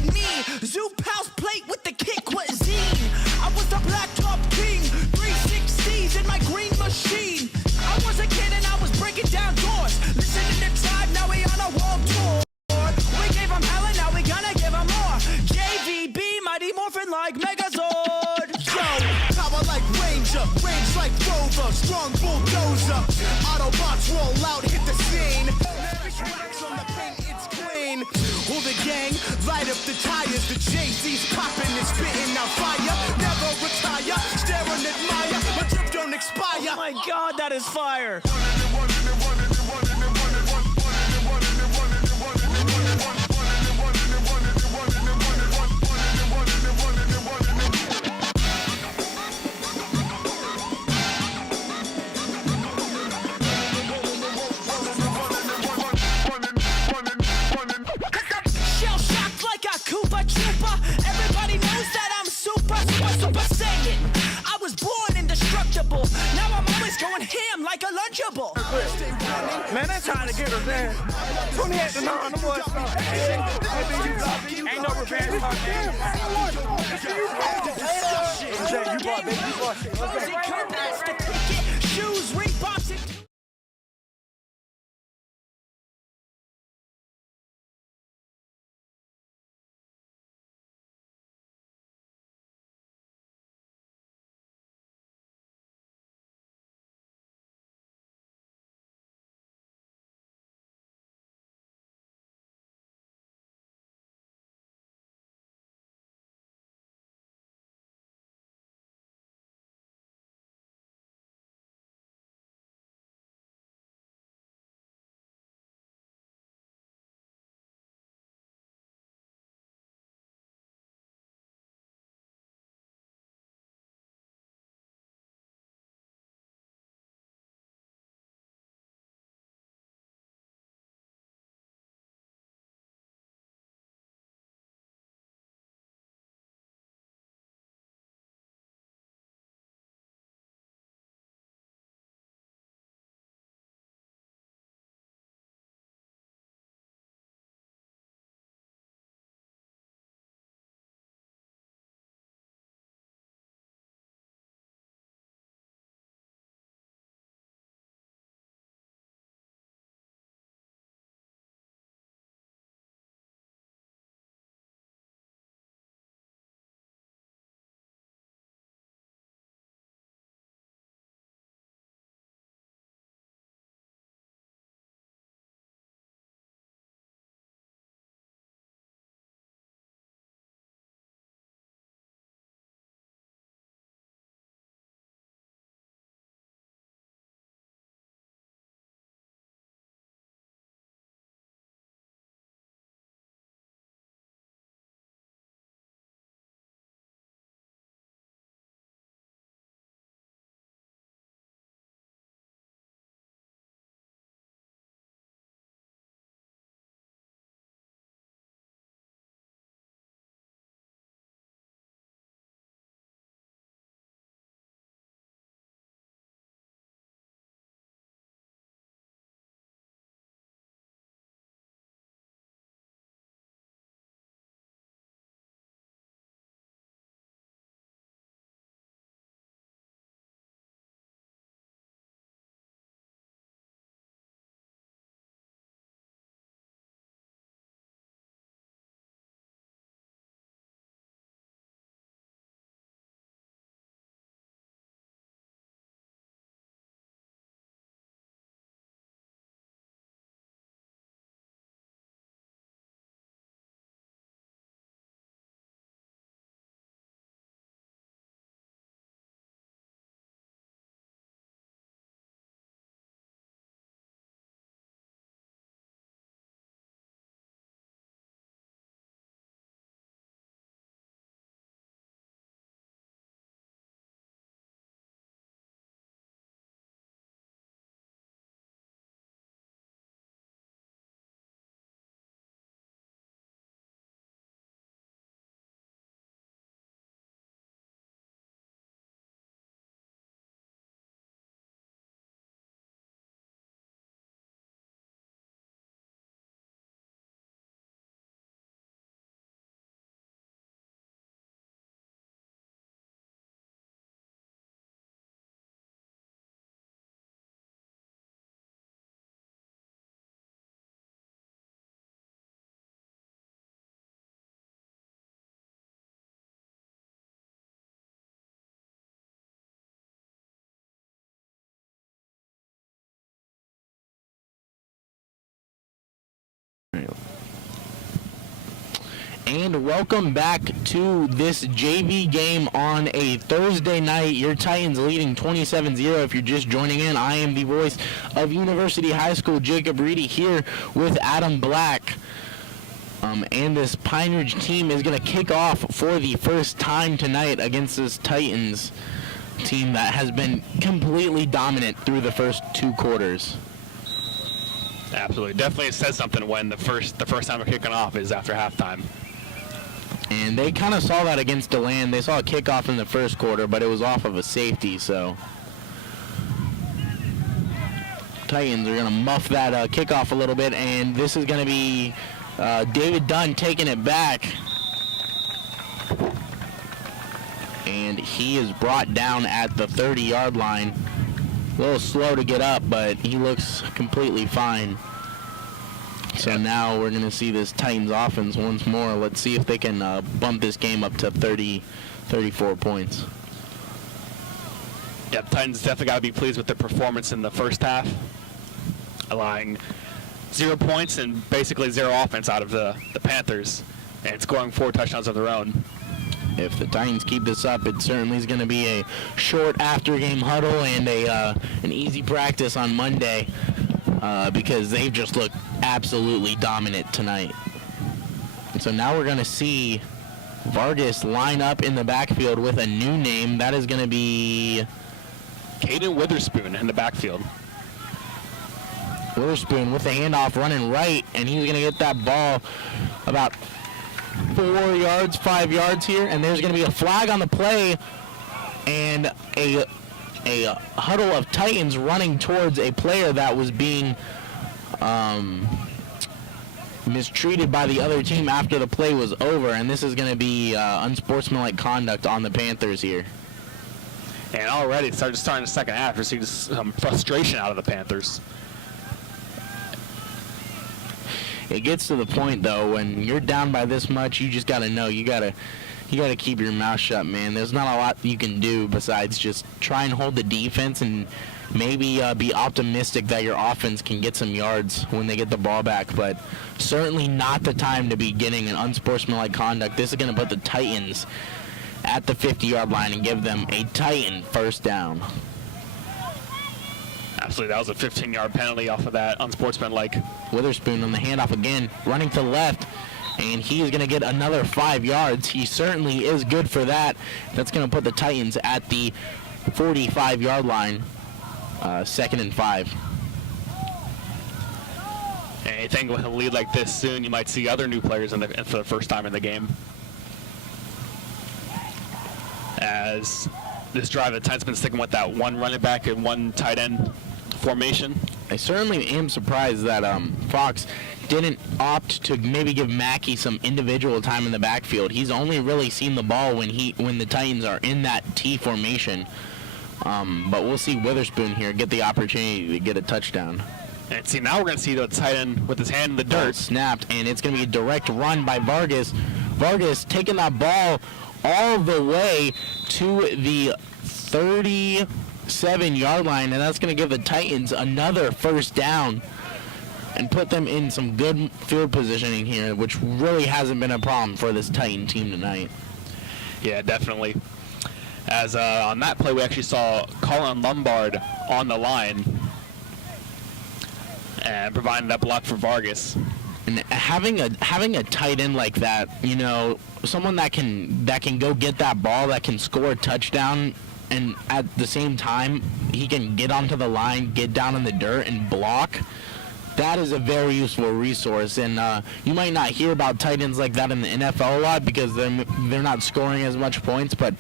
strong bulldozer. Autobots roll out, hit the scene. Lavish wax on the paint, it's clean. Who the gang? Light up the tires. The Jay-Z's popping and spitting out fire. Never retire, stare and admire. My drip don't expire. Oh my God, that is fire. Shell shocked like a Koopa Trooper. Everybody knows that I'm super saiyan. I was born indestructible. Now I'm always going ham like a Lunchable. Man, they trying to get us in. 28 to 9, the boys start. Ain't no revenge for Jay, you bought baby, you bought shit. Shoes, Reeboks, And welcome back to this JV game on a Thursday night. Your Titans leading 27-0 if you're just joining in. I am the voice of University High School, Jacob Reedy, here with Adam Black. And this Pine Ridge team is going to kick off for the first time tonight against this Titans team that has been completely dominant through the first 2 quarters. Absolutely. Definitely says something when the first time we're kicking off is after halftime. And they kind of saw that against DeLand. They saw a kickoff in the first quarter, but it was off of a safety, so Titans are going to muff that kickoff a little bit, and this is going to be David Dunn taking it back. And he is brought down at the 30-yard line. A little slow to get up, but he looks completely fine. So now we're going to see this Titans offense once more. Let's see if they can bump this game up to 34 points. Yeah, the Titans definitely got to be pleased with their performance in the first half, allowing 0 points and basically 0 offense out of the Panthers, and scoring 4 touchdowns of their own. If the Titans keep this up, it certainly is going to be a short after-game huddle and an easy practice on Monday because they've just looked absolutely dominant tonight. And so now we're going to see Vargas line up in the backfield with a new name. That is going to be Caden Witherspoon in the backfield. Witherspoon with the handoff running right, and he's going to get that ball about 5 yards here, and there's going to be a flag on the play and a huddle of Titans running towards a player that was being mistreated by the other team after the play was over, and this is going to be unsportsmanlike conduct on the Panthers here. And already starting the second half, we're seeing some frustration out of the Panthers. It gets to the point, though, when you're down by this much, you just got to know you got to keep your mouth shut, man. There's not a lot you can do besides just try and hold the defense and maybe be optimistic that your offense can get some yards when they get the ball back, but certainly not the time to be getting an unsportsmanlike conduct. This is going to put the Titans at the 50-yard line and give them a Titan first down. Absolutely, that was a 15-yard penalty off of that unsportsmanlike. Witherspoon on the handoff again, running to the left, and he is going to get another 5 yards. He certainly is good for that. That's going to put the Titans at the 45-yard line, 2nd and 5. Anything with a lead like this soon, you might see other new players for the first time in the game. As this drive, the Titans been sticking with that one running back and one tight end formation. I certainly am surprised that Fox didn't opt to maybe give Mackey some individual time in the backfield. He's only really seen the ball when the Titans are in that T formation. But we'll see Witherspoon here get the opportunity to get a touchdown. And see, now we're going to see the tight end with his hand in the dirt. Snapped, and it's going to be a direct run by Vargas. Vargas taking that ball all the way to the 37-yard line, and that's going to give the Titans another first down and put them in some good field positioning here, which really hasn't been a problem for this Titan team tonight. Yeah, definitely. As on that play, we actually saw Colin Lombard on the line and providing that block for Vargas. And having a tight end like that, you know, someone that can go get that ball, that can score a touchdown, and at the same time he can get onto the line, get down in the dirt, and block. That is a very useful resource, and you might not hear about tight ends like that in the NFL a lot because they're not scoring as much points, but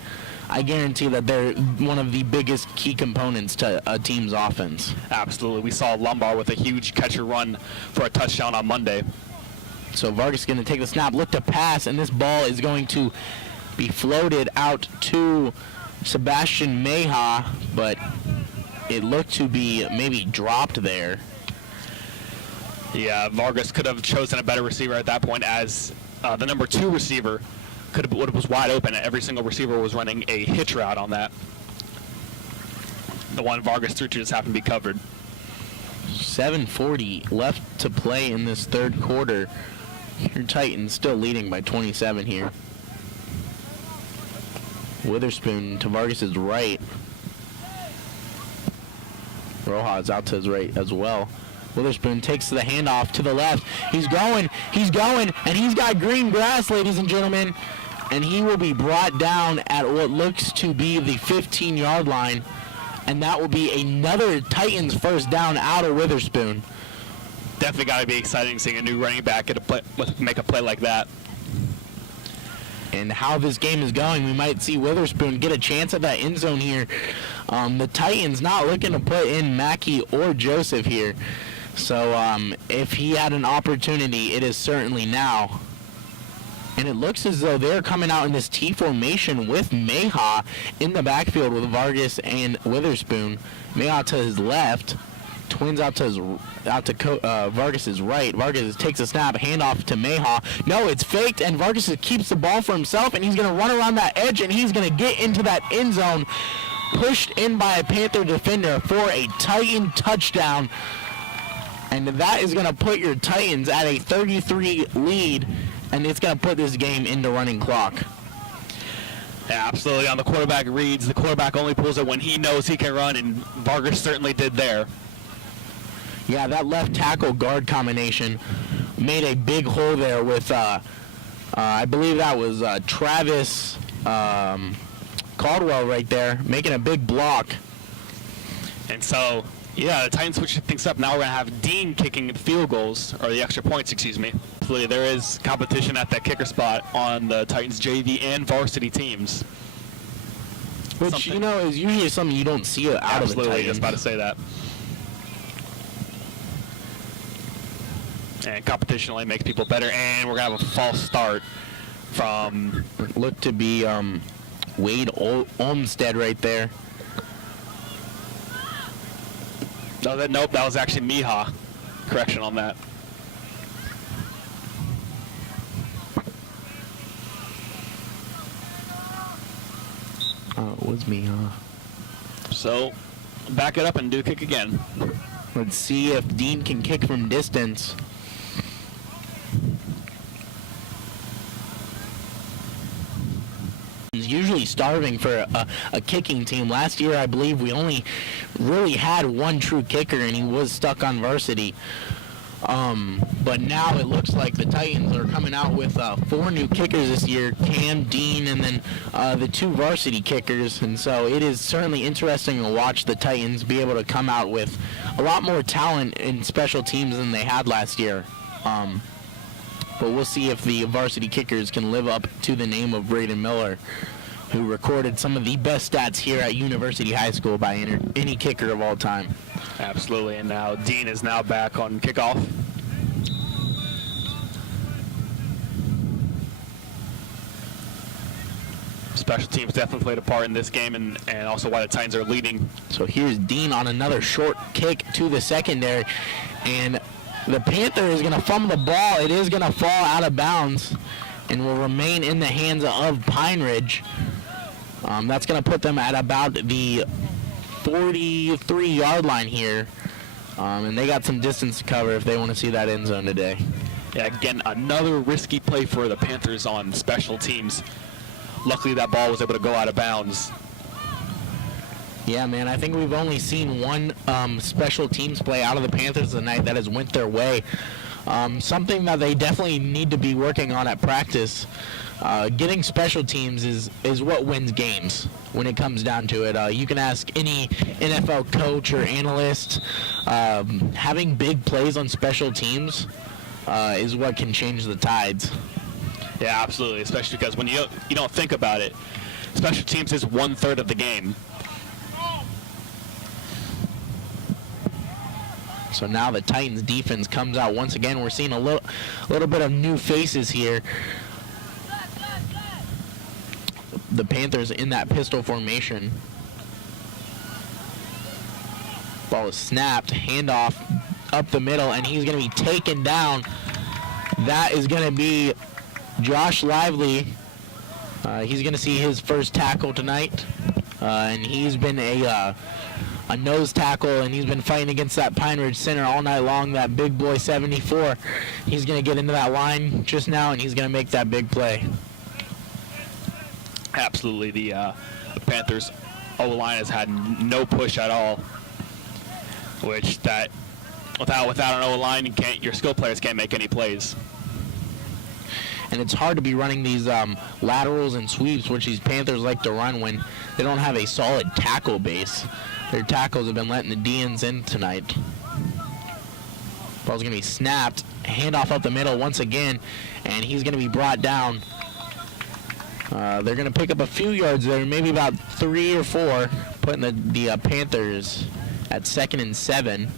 I guarantee that they're one of the biggest key components to a team's offense. Absolutely. We saw Lombard with a huge catcher run for a touchdown on Monday. So Vargas is going to take the snap, look to pass, and this ball is going to be floated out to Sebastian Meja, but it looked to be maybe dropped there. Yeah, Vargas could have chosen a better receiver at that point, as the number 2 receiver was wide open. Every single receiver was running a hitch route on that. The one Vargas threw to just happened to be covered. 7:40 left to play in this third quarter. Your Titans still leading by 27 here. Witherspoon to Vargas's right. Rojas out to his right as well. Witherspoon takes the handoff to the left. He's going, and he's got green grass, ladies and gentlemen. And he will be brought down at what looks to be the 15-yard line. And that will be another Titans first down out of Witherspoon. Definitely got to be exciting seeing a new running back make a play like that. And how this game is going, we might see Witherspoon get a chance at that end zone here. The Titans not looking to put in Mackey or Joseph here. So if he had an opportunity, it is certainly now. And it looks as though they're coming out in this T formation with Meha in the backfield with Vargas and Witherspoon. Meha to his left, twins out to Vargas's right. Vargas takes a snap, handoff to Meha. No, it's faked, and Vargas keeps the ball for himself, and he's going to run around that edge, and he's going to get into that end zone, pushed in by a Panther defender for a Titan touchdown. And that is going to put your Titans at a 33 lead, and it's going to put this game into running clock. Yeah, absolutely. On the quarterback reads, the quarterback only pulls it when he knows he can run, and Vargas certainly did there. Yeah, that left tackle guard combination made a big hole there with, I believe that was Travis Caldwell right there, making a big block. And so, yeah, the Titans switched things up. Now we're going to have Dean kicking the field goals, or the extra points, excuse me. Hopefully there is competition at that kicker spot on the Titans JV and varsity teams. Which, you know, is usually something you don't see out of the Titans. Absolutely, just about to say that. And competition only makes people better, and we're going to have a false start from... Looked to be Wade Olmstead right there. Nope, that was actually Meha. Correction on that. Oh, it was Meha. So, back it up and do kick again. Let's see if Dean can kick from distance. He's usually starving for a kicking team. Last year, I believe we only really had one true kicker, and he was stuck on varsity. But now it looks like the Titans are coming out with 4 new kickers this year, Cam, Dean, and then the 2 varsity kickers. And so it is certainly interesting to watch the Titans be able to come out with a lot more talent in special teams than they had last year. But we'll see if the varsity kickers can live up to the name of Braden Miller, who recorded some of the best stats here at University High School by any kicker of all time. Absolutely, and now Dean is now back on kickoff. Special teams definitely played a part in this game, and also why the Titans are leading. So here's Dean on another short kick to the secondary, and the Panther is going to fumble the ball. It is going to fall out of bounds and will remain in the hands of Pine Ridge. That's going to put them at about the 43-yard line here. And they got some distance to cover if they want to see that end zone today. Yeah, again, another risky play for the Panthers on special teams. Luckily, that ball was able to go out of bounds. Yeah, man, I think we've only seen one special teams play out of the Panthers tonight that has went their way. Something that they definitely need to be working on at practice. Getting special teams is what wins games when it comes down to it. You can ask any NFL coach or analyst. Having big plays on special teams is what can change the tides. Yeah, absolutely, especially because when you don't think about it, special teams is 1/3 of the game. So now the Titans defense comes out once again. We're seeing a little bit of new faces here. The Panthers in that pistol formation. Ball is snapped, handoff up the middle, and he's going to be taken down. That is going to be Josh Lively. He's going to see his first tackle tonight, and he's been a a nose tackle, and he's been fighting against that Pine Ridge center all night long, that big boy 74. He's going to get into that line just now, and he's going to make that big play. Absolutely. The Panthers O-line has had no push at all, which that without an O-line, your skill players can't make any plays. And it's hard to be running these laterals and sweeps, which these Panthers like to run when they don't have a solid tackle base. Their tackles have been letting the DNs in tonight. Ball's going to be snapped. Handoff up the middle once again, and he's going to be brought down. They're going to pick up a few yards there, maybe about 3 or 4, putting the Panthers at 2nd and 7.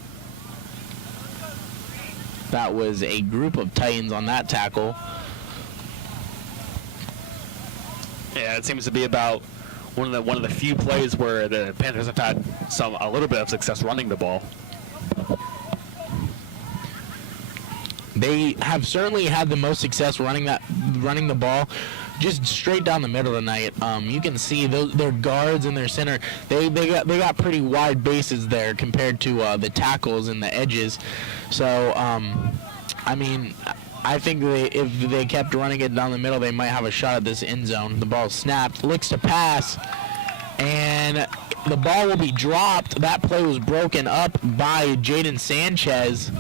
That was a group of Titans on that tackle. Yeah, it seems to be about one of the few plays where the Panthers have had a little bit of success running the ball. They have certainly had the most success running the ball, just straight down the middle tonight. You can see their guards and their center. They got pretty wide bases there compared to the tackles and the edges. So I mean, I think if they kept running it down the middle, they might have a shot at this end zone. The ball snapped, looks to pass, and the ball will be dropped. That play was broken up by Jaden Sanchez.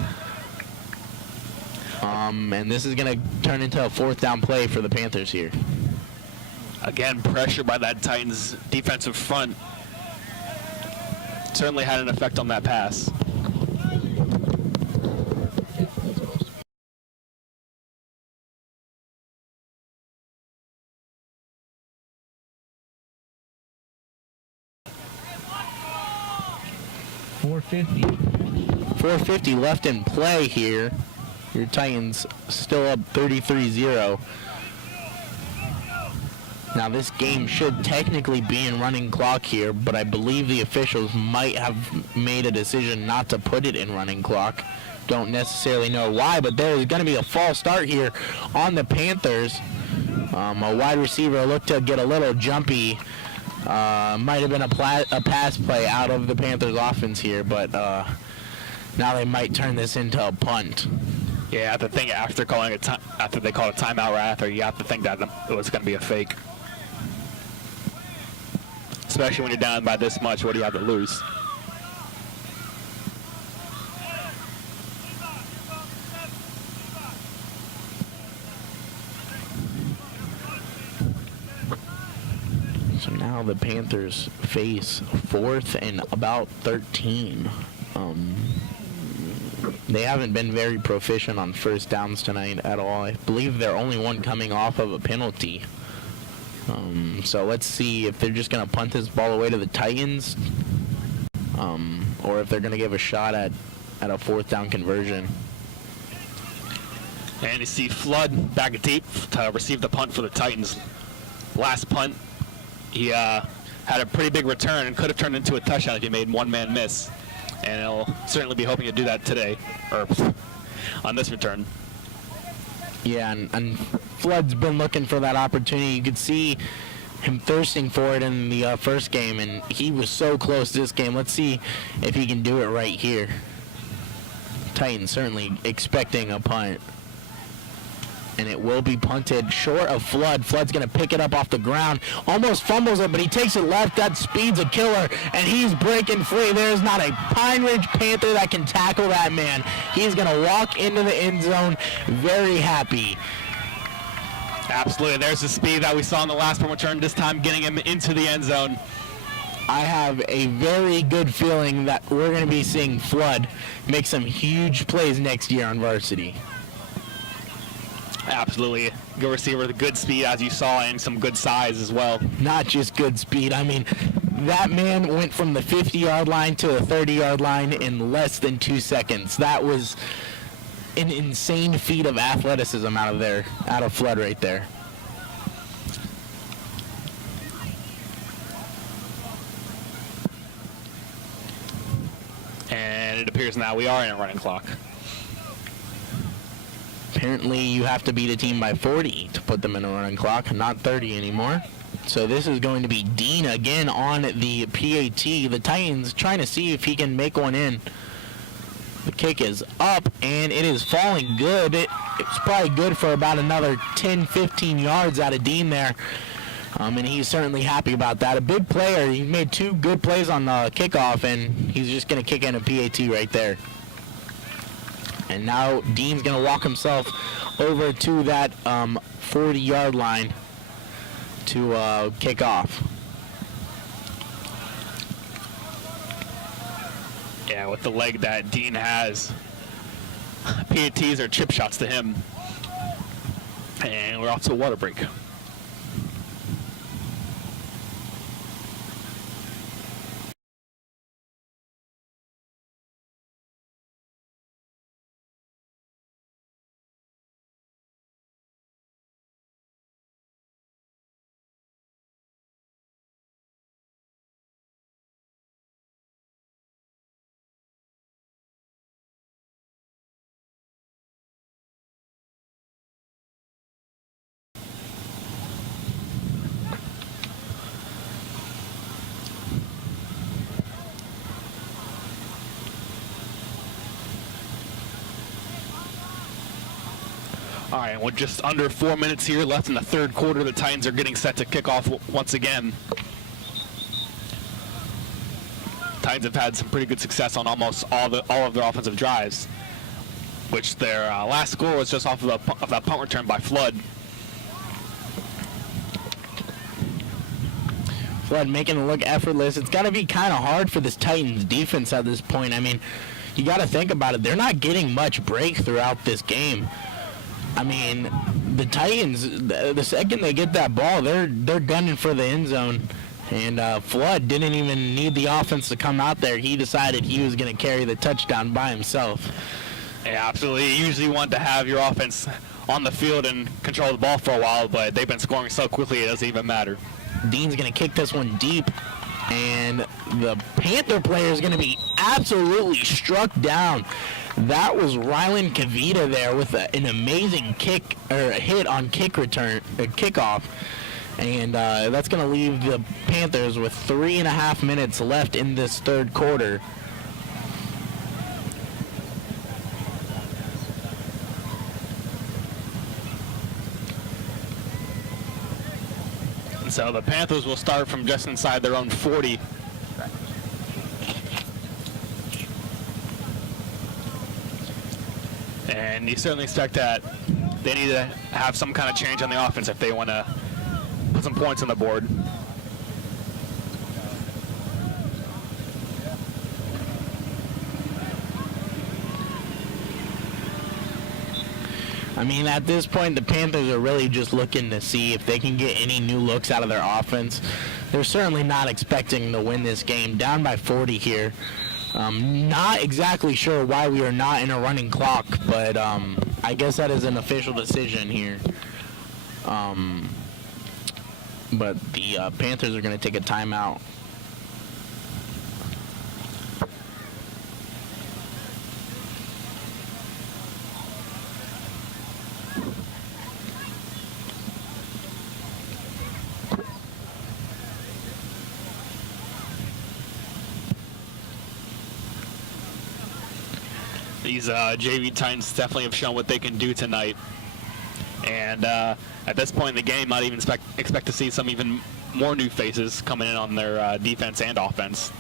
And this is going to turn into a 4th down play for the Panthers here. Again, pressure by that Titans defensive front certainly had an effect on that pass. .450 left in play here. Your Titans still up 33-0. Now this game should technically be in running clock here, but I believe the officials might have made a decision not to put it in running clock. Don't necessarily know why, but there is going to be a false start here on the Panthers. A wide receiver looked to get a little jumpy. Might have been a pass play out of the Panthers offense here, but now they might turn this into a punt. Yeah, I have to think after they call a timeout right after, you have to think that it was going to be a fake. Especially when you're down by this much, what do you have to lose? So now the Panthers face 4th and about 13. They haven't been very proficient on first downs tonight at all. I believe they're only one coming off of a penalty. So let's see if they're just going to punt this ball away to the Titans, or if they're going to give a shot at a 4th down conversion. And you see Flood back deep to receive the punt for the Titans. Last punt, he had a pretty big return and could have turned into a touchdown if he made one man miss. And he'll certainly be hoping to do that today, or on this return. Yeah, and Flood's been looking for that opportunity. You could see him thirsting for it in the first game, and he was so close this game. Let's see if he can do it right here. Titans certainly expecting a punt. And it will be punted short of Flood. Flood's going to pick it up off the ground. Almost fumbles it, but he takes it left. That speed's a killer, and he's breaking free. There's not a Pine Ridge Panther that can tackle that man. He's going to walk into the end zone very happy. Absolutely. There's the speed that we saw in the last punt return, this time getting him into the end zone. I have a very good feeling that we're going to be seeing Flood make some huge plays next year on varsity. Absolutely. Good receiver with good speed, as you saw, and some good size as well. Not just good speed. I mean, that man went from the 50-yard line to the 30-yard line in less than 2 seconds. That was an insane feat of athleticism out of Flood right there. And it appears now we are in a running clock. Apparently, you have to beat a team by 40 to put them in a running clock, not 30 anymore. So this is going to be Dean again on the PAT. The Titans trying to see if he can make one in. The kick is up, and it is falling good. It's probably good for about another 10, 15 yards out of Dean there. And he's certainly happy about that. A big player. He made 2 good plays on the kickoff, and he's just going to kick in a PAT right there. And now Dean's going to walk himself over to that 40-yard line to kick off. Yeah, with the leg that Dean has, PATs are chip shots to him. And we're off to a water break. All right, with just under 4 minutes here left in the third quarter, the Titans are getting set to kick off once again. Titans have had some pretty good success on almost all of their offensive drives, which their last score was just off of that punt return by Flood. Flood making it look effortless. It's got to be kind of hard for this Titans defense at this point. I mean, you got to think about it. They're not getting much break throughout this game. I mean, the Titans, the second they get that ball, they're gunning for the end zone. And Flood didn't even need the offense to come out there. He decided he was going to carry the touchdown by himself. Yeah, absolutely. You usually want to have your offense on the field and control the ball for a while, but they've been scoring so quickly it doesn't even matter. Dean's going to kick this one deep, and the Panther player is going to be absolutely struck down. That was Rylan Kavita there with an amazing kick or hit on kickoff. And that's going to leave the Panthers with 3.5 minutes left in this third quarter. So the Panthers will start from just inside their own 40. And you certainly expect that they need to have some kind of change on the offense if they want to put some points on the board. I mean, at this point, the Panthers are really just looking to see if they can get any new looks out of their offense. They're certainly not expecting to win this game. Down by 40 here. Not exactly sure why we are not in a running clock, but I guess that is an official decision here. But the Panthers are going to take a timeout. These JV Titans definitely have shown what they can do tonight. And at this point in the game, I'd even expect to see some even more new faces coming in on their defense and offense.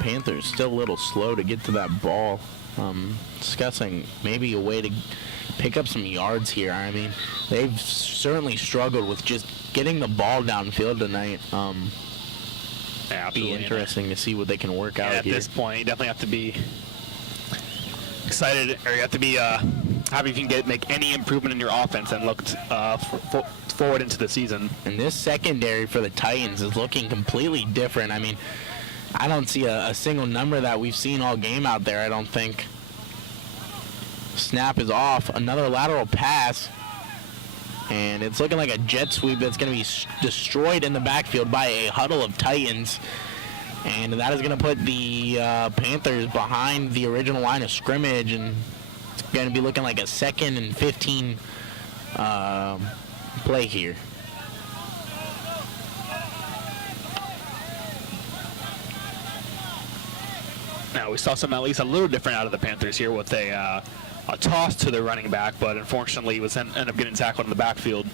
Panthers still a little slow to get to that ball. Discussing maybe a way to pick up some yards here. I mean, they've certainly struggled with just getting the ball downfield tonight. Yeah, be interesting to see what they can work out at here. This point, you definitely have to be excited, or you have to be happy if you can make any improvement in your offense and look forward into the season. And this secondary for the Titans is looking completely different. I mean, I don't see a single number that we've seen all game out there, I don't think. Snap is off. Another lateral pass. And it's looking like a jet sweep that's going to be destroyed in the backfield by a huddle of Titans. And that is going to put the Panthers behind the original line of scrimmage. And it's going to be looking like a 2nd and 15 play here. Now, we saw something at least a little different out of the Panthers here with a toss to the running back, but unfortunately he was ended up getting tackled in the backfield.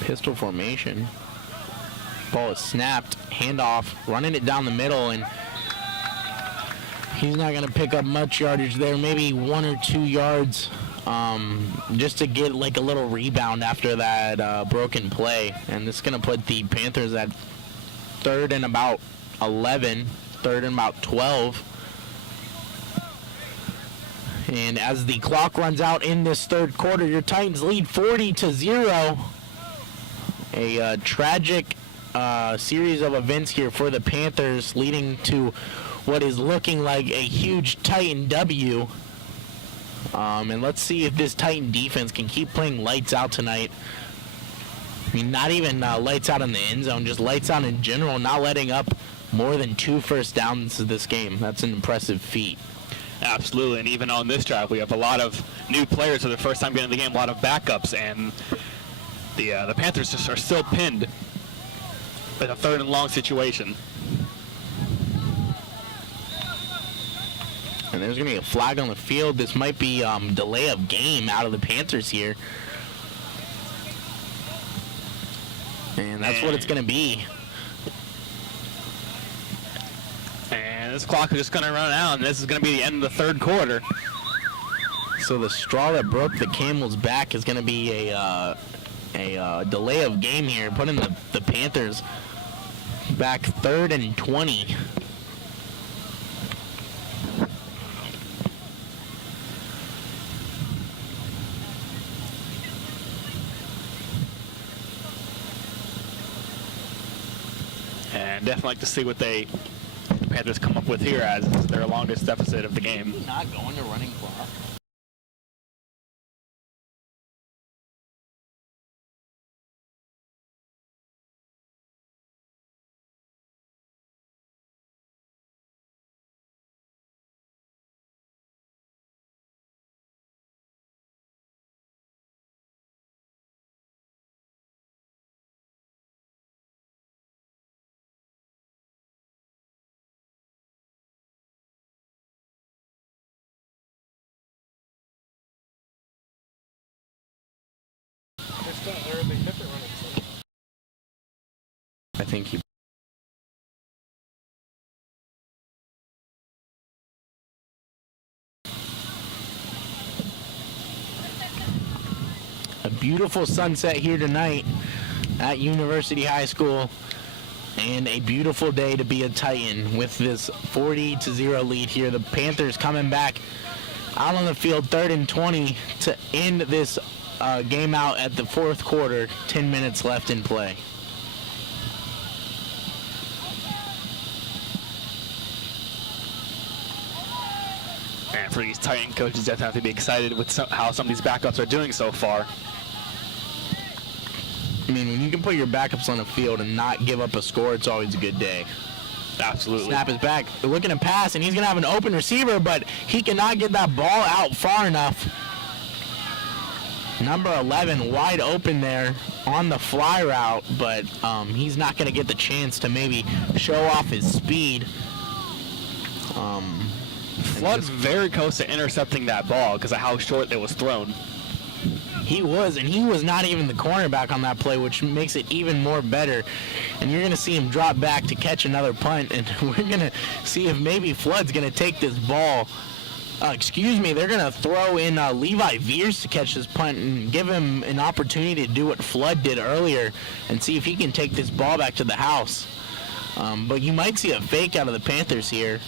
Pistol formation. Ball is snapped, handoff, running it down the middle, and he's not going to pick up much yardage there, maybe 1 or 2 yards, just to get like a little rebound after that broken play. And this is going to put the Panthers at 3rd and about 11, 3rd and about 12. And as the clock runs out in this 3rd quarter, your Titans lead 40-0. A tragic series of events here for the Panthers, leading to what is looking like a huge Titan W. And let's see if this Titan defense can keep playing lights out tonight. I mean, not even lights out in the end zone, just lights out in general, not letting up more than 2 first downs this game. That's an impressive feat. Absolutely, and even on this drive, we have a lot of new players for the first time getting in the game, a lot of backups, and the Panthers just are still pinned in a 3rd and long situation. And there's going to be a flag on the field. This might be delay of game out of the Panthers here. And that's what it's going to be. And this clock is just going to run out, and this is going to be the end of the 3rd quarter. So the straw that broke the camel's back is going to be a delay of game here, putting the Panthers back 3rd and 20. And definitely like to see what the Panthers come up with here as their longest deficit of the game. Not going to running clock. I think he. A beautiful sunset here tonight at University High School, and a beautiful day to be a Titan with this 40-0 lead here. The Panthers coming back out on the field 3rd and 20 to end this game out at the 4th quarter. 10 minutes left in play. And for these Titan coaches, definitely have to be excited with how some of these backups are doing so far. I mean, when you can put your backups on the field and not give up a score, it's always a good day. Absolutely. Snap is back. They're looking to pass, and he's going to have an open receiver, but he cannot get that ball out far enough. Number 11 wide open there on the fly route, but he's not going to get the chance to maybe show off his speed. Flood's very close to intercepting that ball because of how short it was thrown. He was, and he was not even the cornerback on that play, which makes it even more better. And you're going to see him drop back to catch another punt, and we're going to see if maybe Flood's going to take this ball. They're going to throw in Levi Veers to catch this punt and give him an opportunity to do what Flood did earlier and see if he can take this ball back to the house. But you might see a fake out of the Panthers here.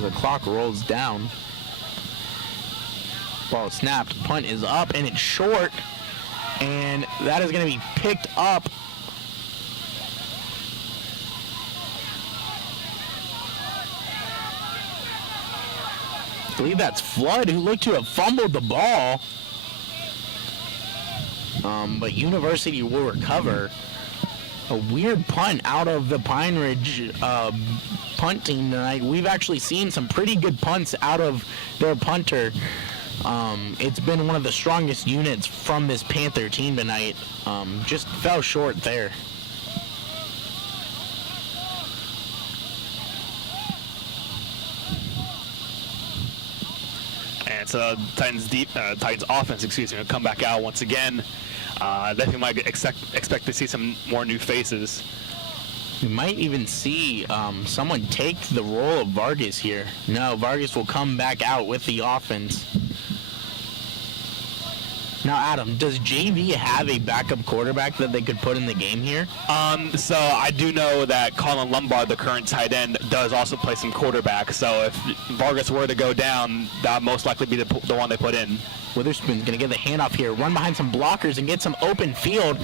The clock rolls down. Ball snapped. Punt is up, and it's short. And that is going to be picked up. I believe that's Flood, who looked to have fumbled the ball. But University will recover. A weird punt out of the Pine Ridge punt team tonight. We've actually seen some pretty good punts out of their punter. It's been one of the strongest units from this Panther team tonight. Just fell short there. And so Titans offense, will come back out once again. Definitely might expect to see some more new faces. We might even see someone take the role of Vargas here. No, Vargas will come back out with the offense. Now, Adam, does JV have a backup quarterback that they could put in the game here? So I do know that Colin Lombard, the current tight end, does also play some quarterback. So if Vargas were to go down, that would most likely be the one they put in. Witherspoon's going to get the handoff here, run behind some blockers and get some open field,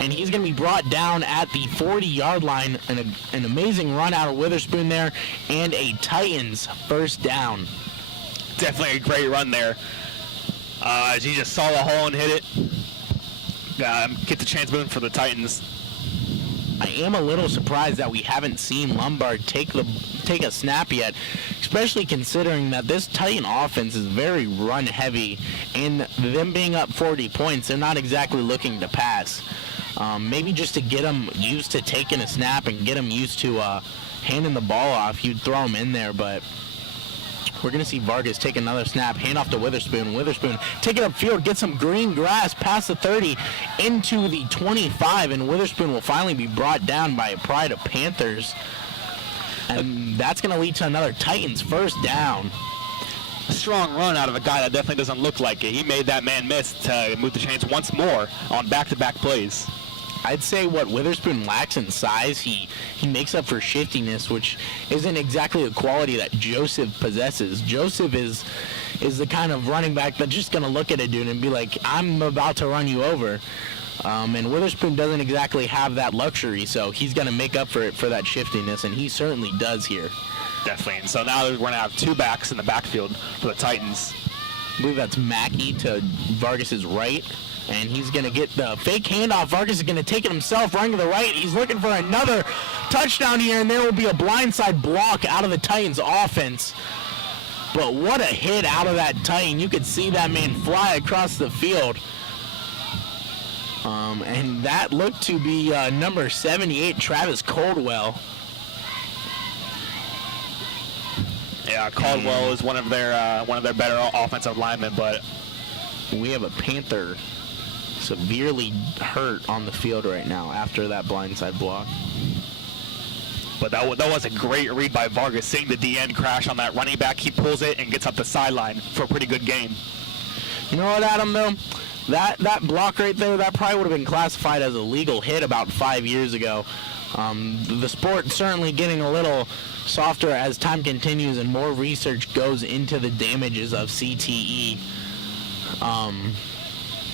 and he's going to be brought down at the 40-yard line. An amazing run out of Witherspoon there, and a Titans first down. Definitely a great run there. He just saw the hole and hit it. Get the chance moving for the Titans. I am a little surprised that we haven't seen Lombard take a snap yet, especially considering that this Titan offense is very run heavy, and them being up 40 points, they're not exactly looking to pass. Maybe just to get them used to taking a snap and get them used to handing the ball off, you'd throw them in there, but we're going to see Vargas take another snap, hand off to Witherspoon. Witherspoon take it upfield, get some green grass past the 30 into the 25, and Witherspoon will finally be brought down by a pride of Panthers. And that's going to lead to another Titans first down. A strong run out of a guy that definitely doesn't look like it. He made that man miss to move the chains once more on back-to-back plays. I'd say what Witherspoon lacks in size, he makes up for shiftiness, which isn't exactly a quality that Joseph possesses. Joseph is the kind of running back that's just going to look at a dude and be like, I'm about to run you over. And Witherspoon doesn't exactly have that luxury, so he's going to make up for it for that shiftiness, and he certainly does here. Definitely. And so now we're going to have two backs in the backfield for the Titans. I believe that's Mackey to Vargas's right. And he's going to get the fake handoff. Vargas is going to take it himself, running to the right. He's looking for another touchdown here, and there will be a blindside block out of the Titans offense. But what a hit out of that Titan. You could see that man fly across the field. And that looked to be number 78, Travis Caldwell. Yeah, Caldwell is one of their better offensive linemen, but we have a Panther severely hurt on the field right now after that blindside block. But that was a great read by Vargas, seeing the DN crash on that running back. He pulls it and gets up the sideline for a pretty good gain. You know what, Adam, though? That block right there, that probably would have been classified as a legal hit about 5 years ago. The sport certainly getting a little softer as time continues and more research goes into the damages of CTE.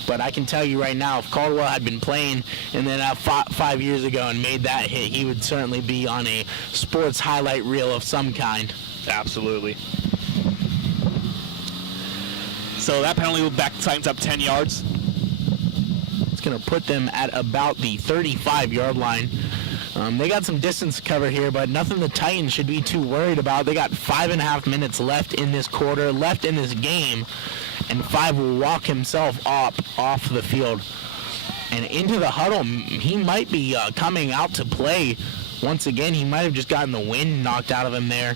But I can tell you right now, if Caldwell had been playing and then 5 years ago and made that hit, he would certainly be on a sports highlight reel of some kind. Absolutely. So that penalty will back the Titans up 10 yards. It's going to put them at about the 35-yard line. They got some distance to cover here, but nothing the Titans should be too worried about. They got 5.5 minutes left in this quarter, left in this game, and 5 will walk himself off the field. And into the huddle, he might be coming out to play once again. He might have just gotten the wind knocked out of him there.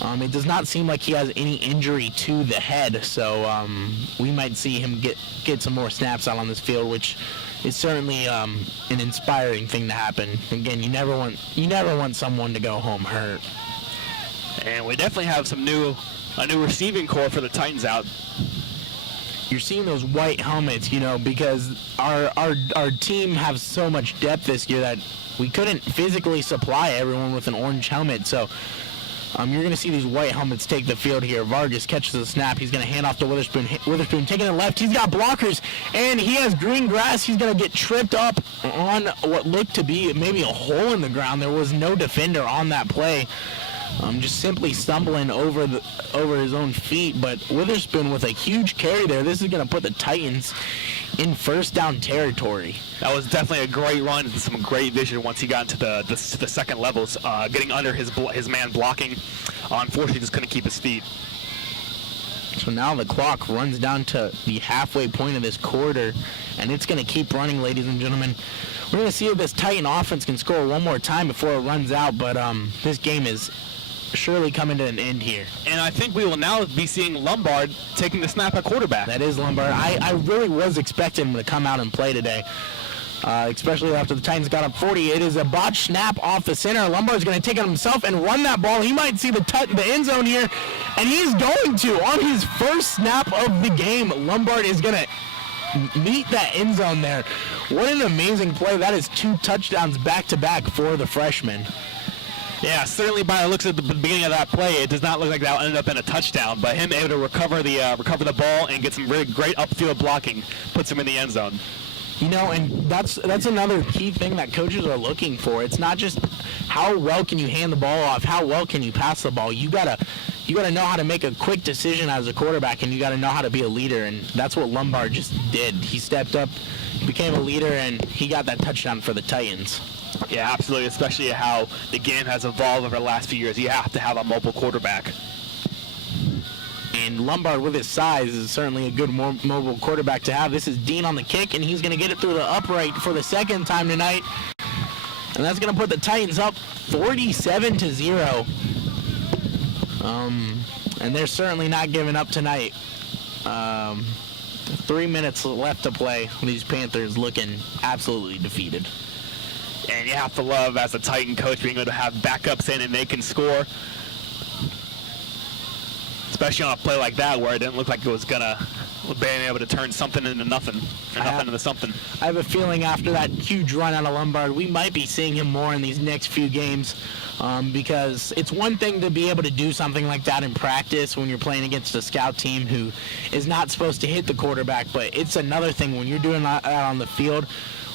It does not seem like he has any injury to the head, so we might see him get some more snaps out on this field, which is certainly an inspiring thing to happen. Again, you never want someone to go home hurt. And we definitely have a new receiving core for the Titans out. You're seeing those white helmets, because our team has so much depth this year that we couldn't physically supply everyone with an orange helmet. So You're going to see these white helmets take the field here. Vargas catches the snap. He's going to hand off to Witherspoon. Witherspoon taking it left. He's got blockers, and he has green grass. He's going to get tripped up on what looked to be maybe a hole in the ground. There was no defender on that play. Just simply stumbling over his own feet. But Witherspoon with a huge carry there. This is going to put the Titans in first down territory. That was definitely a great run and some great vision once he got into the second levels, getting under his man blocking. Unfortunately, just couldn't keep his feet. So now the clock runs down to the halfway point of this quarter, and it's going to keep running, ladies and gentlemen. We're going to see if this Titan offense can score one more time before it runs out, but this game is surely coming to an end here. And I think we will now be seeing Lombard taking the snap at quarterback. That is Lombard. I really was expecting him to come out and play today, especially after the Titans got up 40. It is a botched snap off the center. Lombard's going to take it himself and run that ball. He might see the end zone here, and he's going to. On his first snap of the game, Lombard is going to meet that end zone there. What an amazing play. That is 2 touchdowns back-to-back for the freshman. Yeah, certainly by the looks at the beginning of that play, it does not look like that ended up in a touchdown. But him able to recover the ball and get some really great upfield blocking puts him in the end zone. You know, and that's another key thing that coaches are looking for. It's not just how well can you hand the ball off, how well can you pass the ball. You gotta know how to make a quick decision as a quarterback, and you gotta know how to be a leader. And that's what Lombard just did. He stepped up, became a leader, and he got that touchdown for the Titans. Yeah, absolutely, especially how the game has evolved over the last few years. You have to have a mobile quarterback. And Lombard, with his size, is certainly a good mobile quarterback to have. This is Dean on the kick, and he's going to get it through the upright for the second time tonight. And that's going to put the Titans up 47-0. And they're certainly not giving up tonight. 3 minutes left to play. These Panthers looking absolutely defeated. And you have to love, as a Titan coach, being able to have backups in and they can score. Especially on a play like that where it didn't look like it was going to being able to turn something into nothing, or nothing into something. I have a feeling after that huge run out of Lombard, we might be seeing him more in these next few games, because it's one thing to be able to do something like that in practice when you're playing against a scout team who is not supposed to hit the quarterback, but it's another thing when you're doing that out on the field.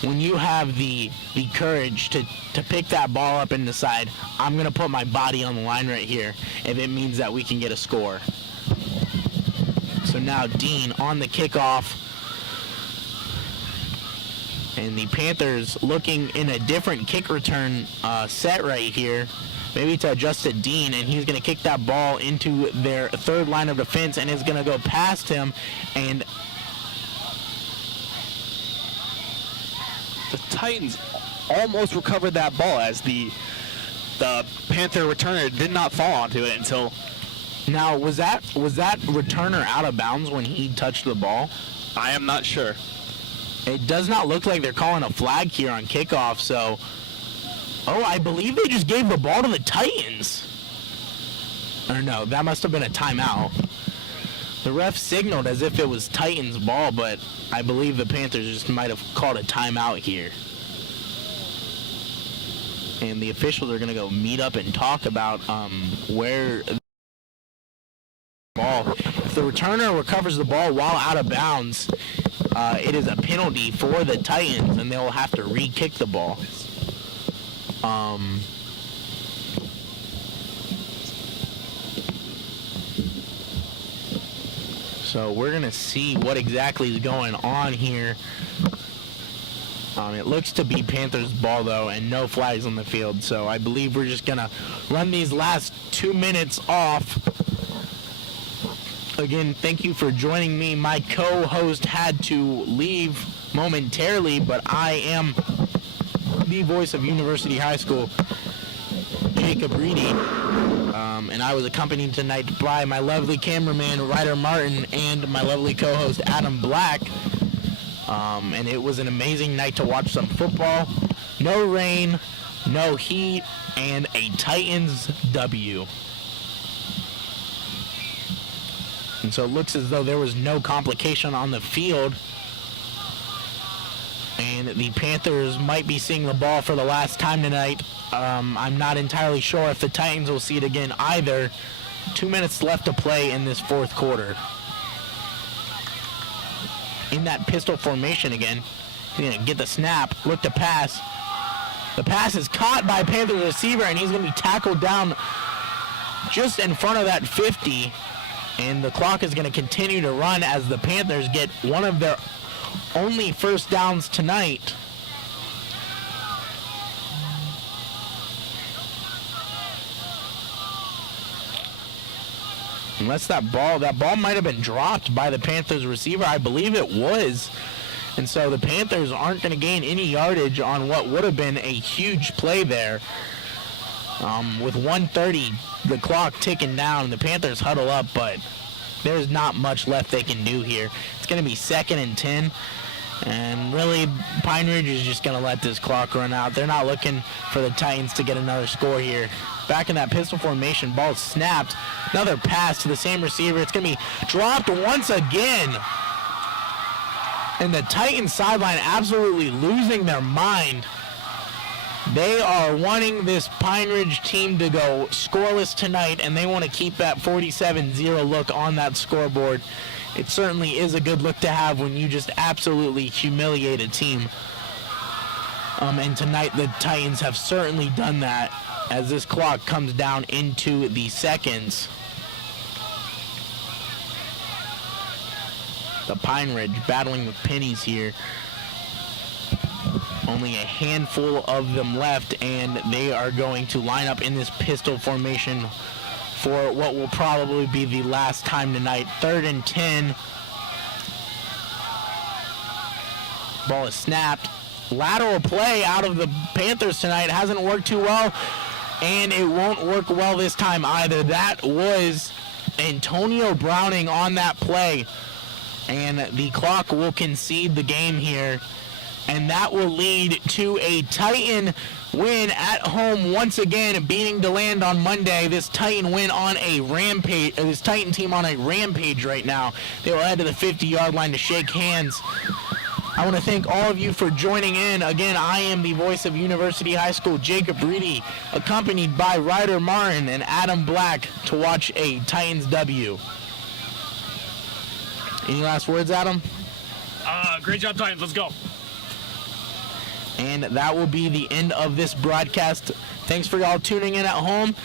When you have the courage to pick that ball up and decide, I'm going to put my body on the line right here if it means that we can get a score. So now Dean on the kickoff. And the Panthers looking in a different kick return set right here. Maybe to adjust to Dean, and he's going to kick that ball into their third line of defense and is going to go past him. And the Titans almost recovered that ball as the Panther returner did not fall onto it until. Now, was that returner out of bounds when he touched the ball? I am not sure. It does not look like they're calling a flag here on kickoff, so. Oh, I believe they just gave the ball to the Titans. Or no, that must have been a timeout. The ref signaled as if it was Titans' ball, but I believe the Panthers just might have called a timeout here. And the officials are going to go meet up and talk about where the ball. If the returner recovers the ball while out of bounds, it is a penalty for the Titans, and they'll have to re-kick the ball. So we're going to see what exactly is going on here. It looks to be Panthers' ball, though, and no flags on the field. So I believe we're just going to run these last 2 minutes off. Again, thank you for joining me. My co-host had to leave momentarily, but I am the voice of University High School, Jacob Reedy. And I was accompanied tonight by my lovely cameraman, Ryder Martin, and my lovely co-host, Adam Black. And it was an amazing night to watch some football. No rain, no heat, and a Titans W. And so it looks as though there was no complication on the field. And the Panthers might be seeing the ball for the last time tonight. I'm not entirely sure if the Titans will see it again either. 2 minutes left to play in this fourth quarter. In that pistol formation again. He's going to get the snap, look to pass. The pass is caught by Panthers receiver, and he's going to be tackled down just in front of that 50. And the clock is going to continue to run as the Panthers get one of their only first downs tonight. Unless that ball might have been dropped by the Panthers receiver. I believe it was. And so the Panthers aren't going to gain any yardage on what would have been a huge play there. With 1:30, the clock ticking down, the Panthers huddle up, but there's not much left they can do here. It's going to be 2nd and 10. And really, Pine Ridge is just going to let this clock run out. They're not looking for the Titans to get another score here. Back in that pistol formation, ball snapped. Another pass to the same receiver. It's going to be dropped once again. And the Titans sideline absolutely losing their mind. They are wanting this Pine Ridge team to go scoreless tonight, and they want to keep that 47-0 look on that scoreboard. It certainly is a good look to have when you just absolutely humiliate a team. And tonight the Titans have certainly done that as this clock comes down into the seconds. The Pine Ridge battling with pennies here. Only a handful of them left, and they are going to line up in this pistol formation for what will probably be the last time tonight. 3rd and 10. Ball is snapped. Lateral play out of the Panthers tonight hasn't worked too well, and it won't work well this time either. That was Antonio Browning on that play, and the clock will concede the game here, and that will lead to a Titan win at home once again, beating DeLand on Monday. This Titan win on a rampage. This Titan team on a rampage right now. They will head to the 50-yard line to shake hands. I want to thank all of you for joining in. Again, I am the voice of University High School, Jacob Reedy, accompanied by Ryder Martin and Adam Black to watch a Titans W. Any last words, Adam? Great job, Titans. Let's go. And that will be the end of this broadcast. Thanks for y'all tuning in at home.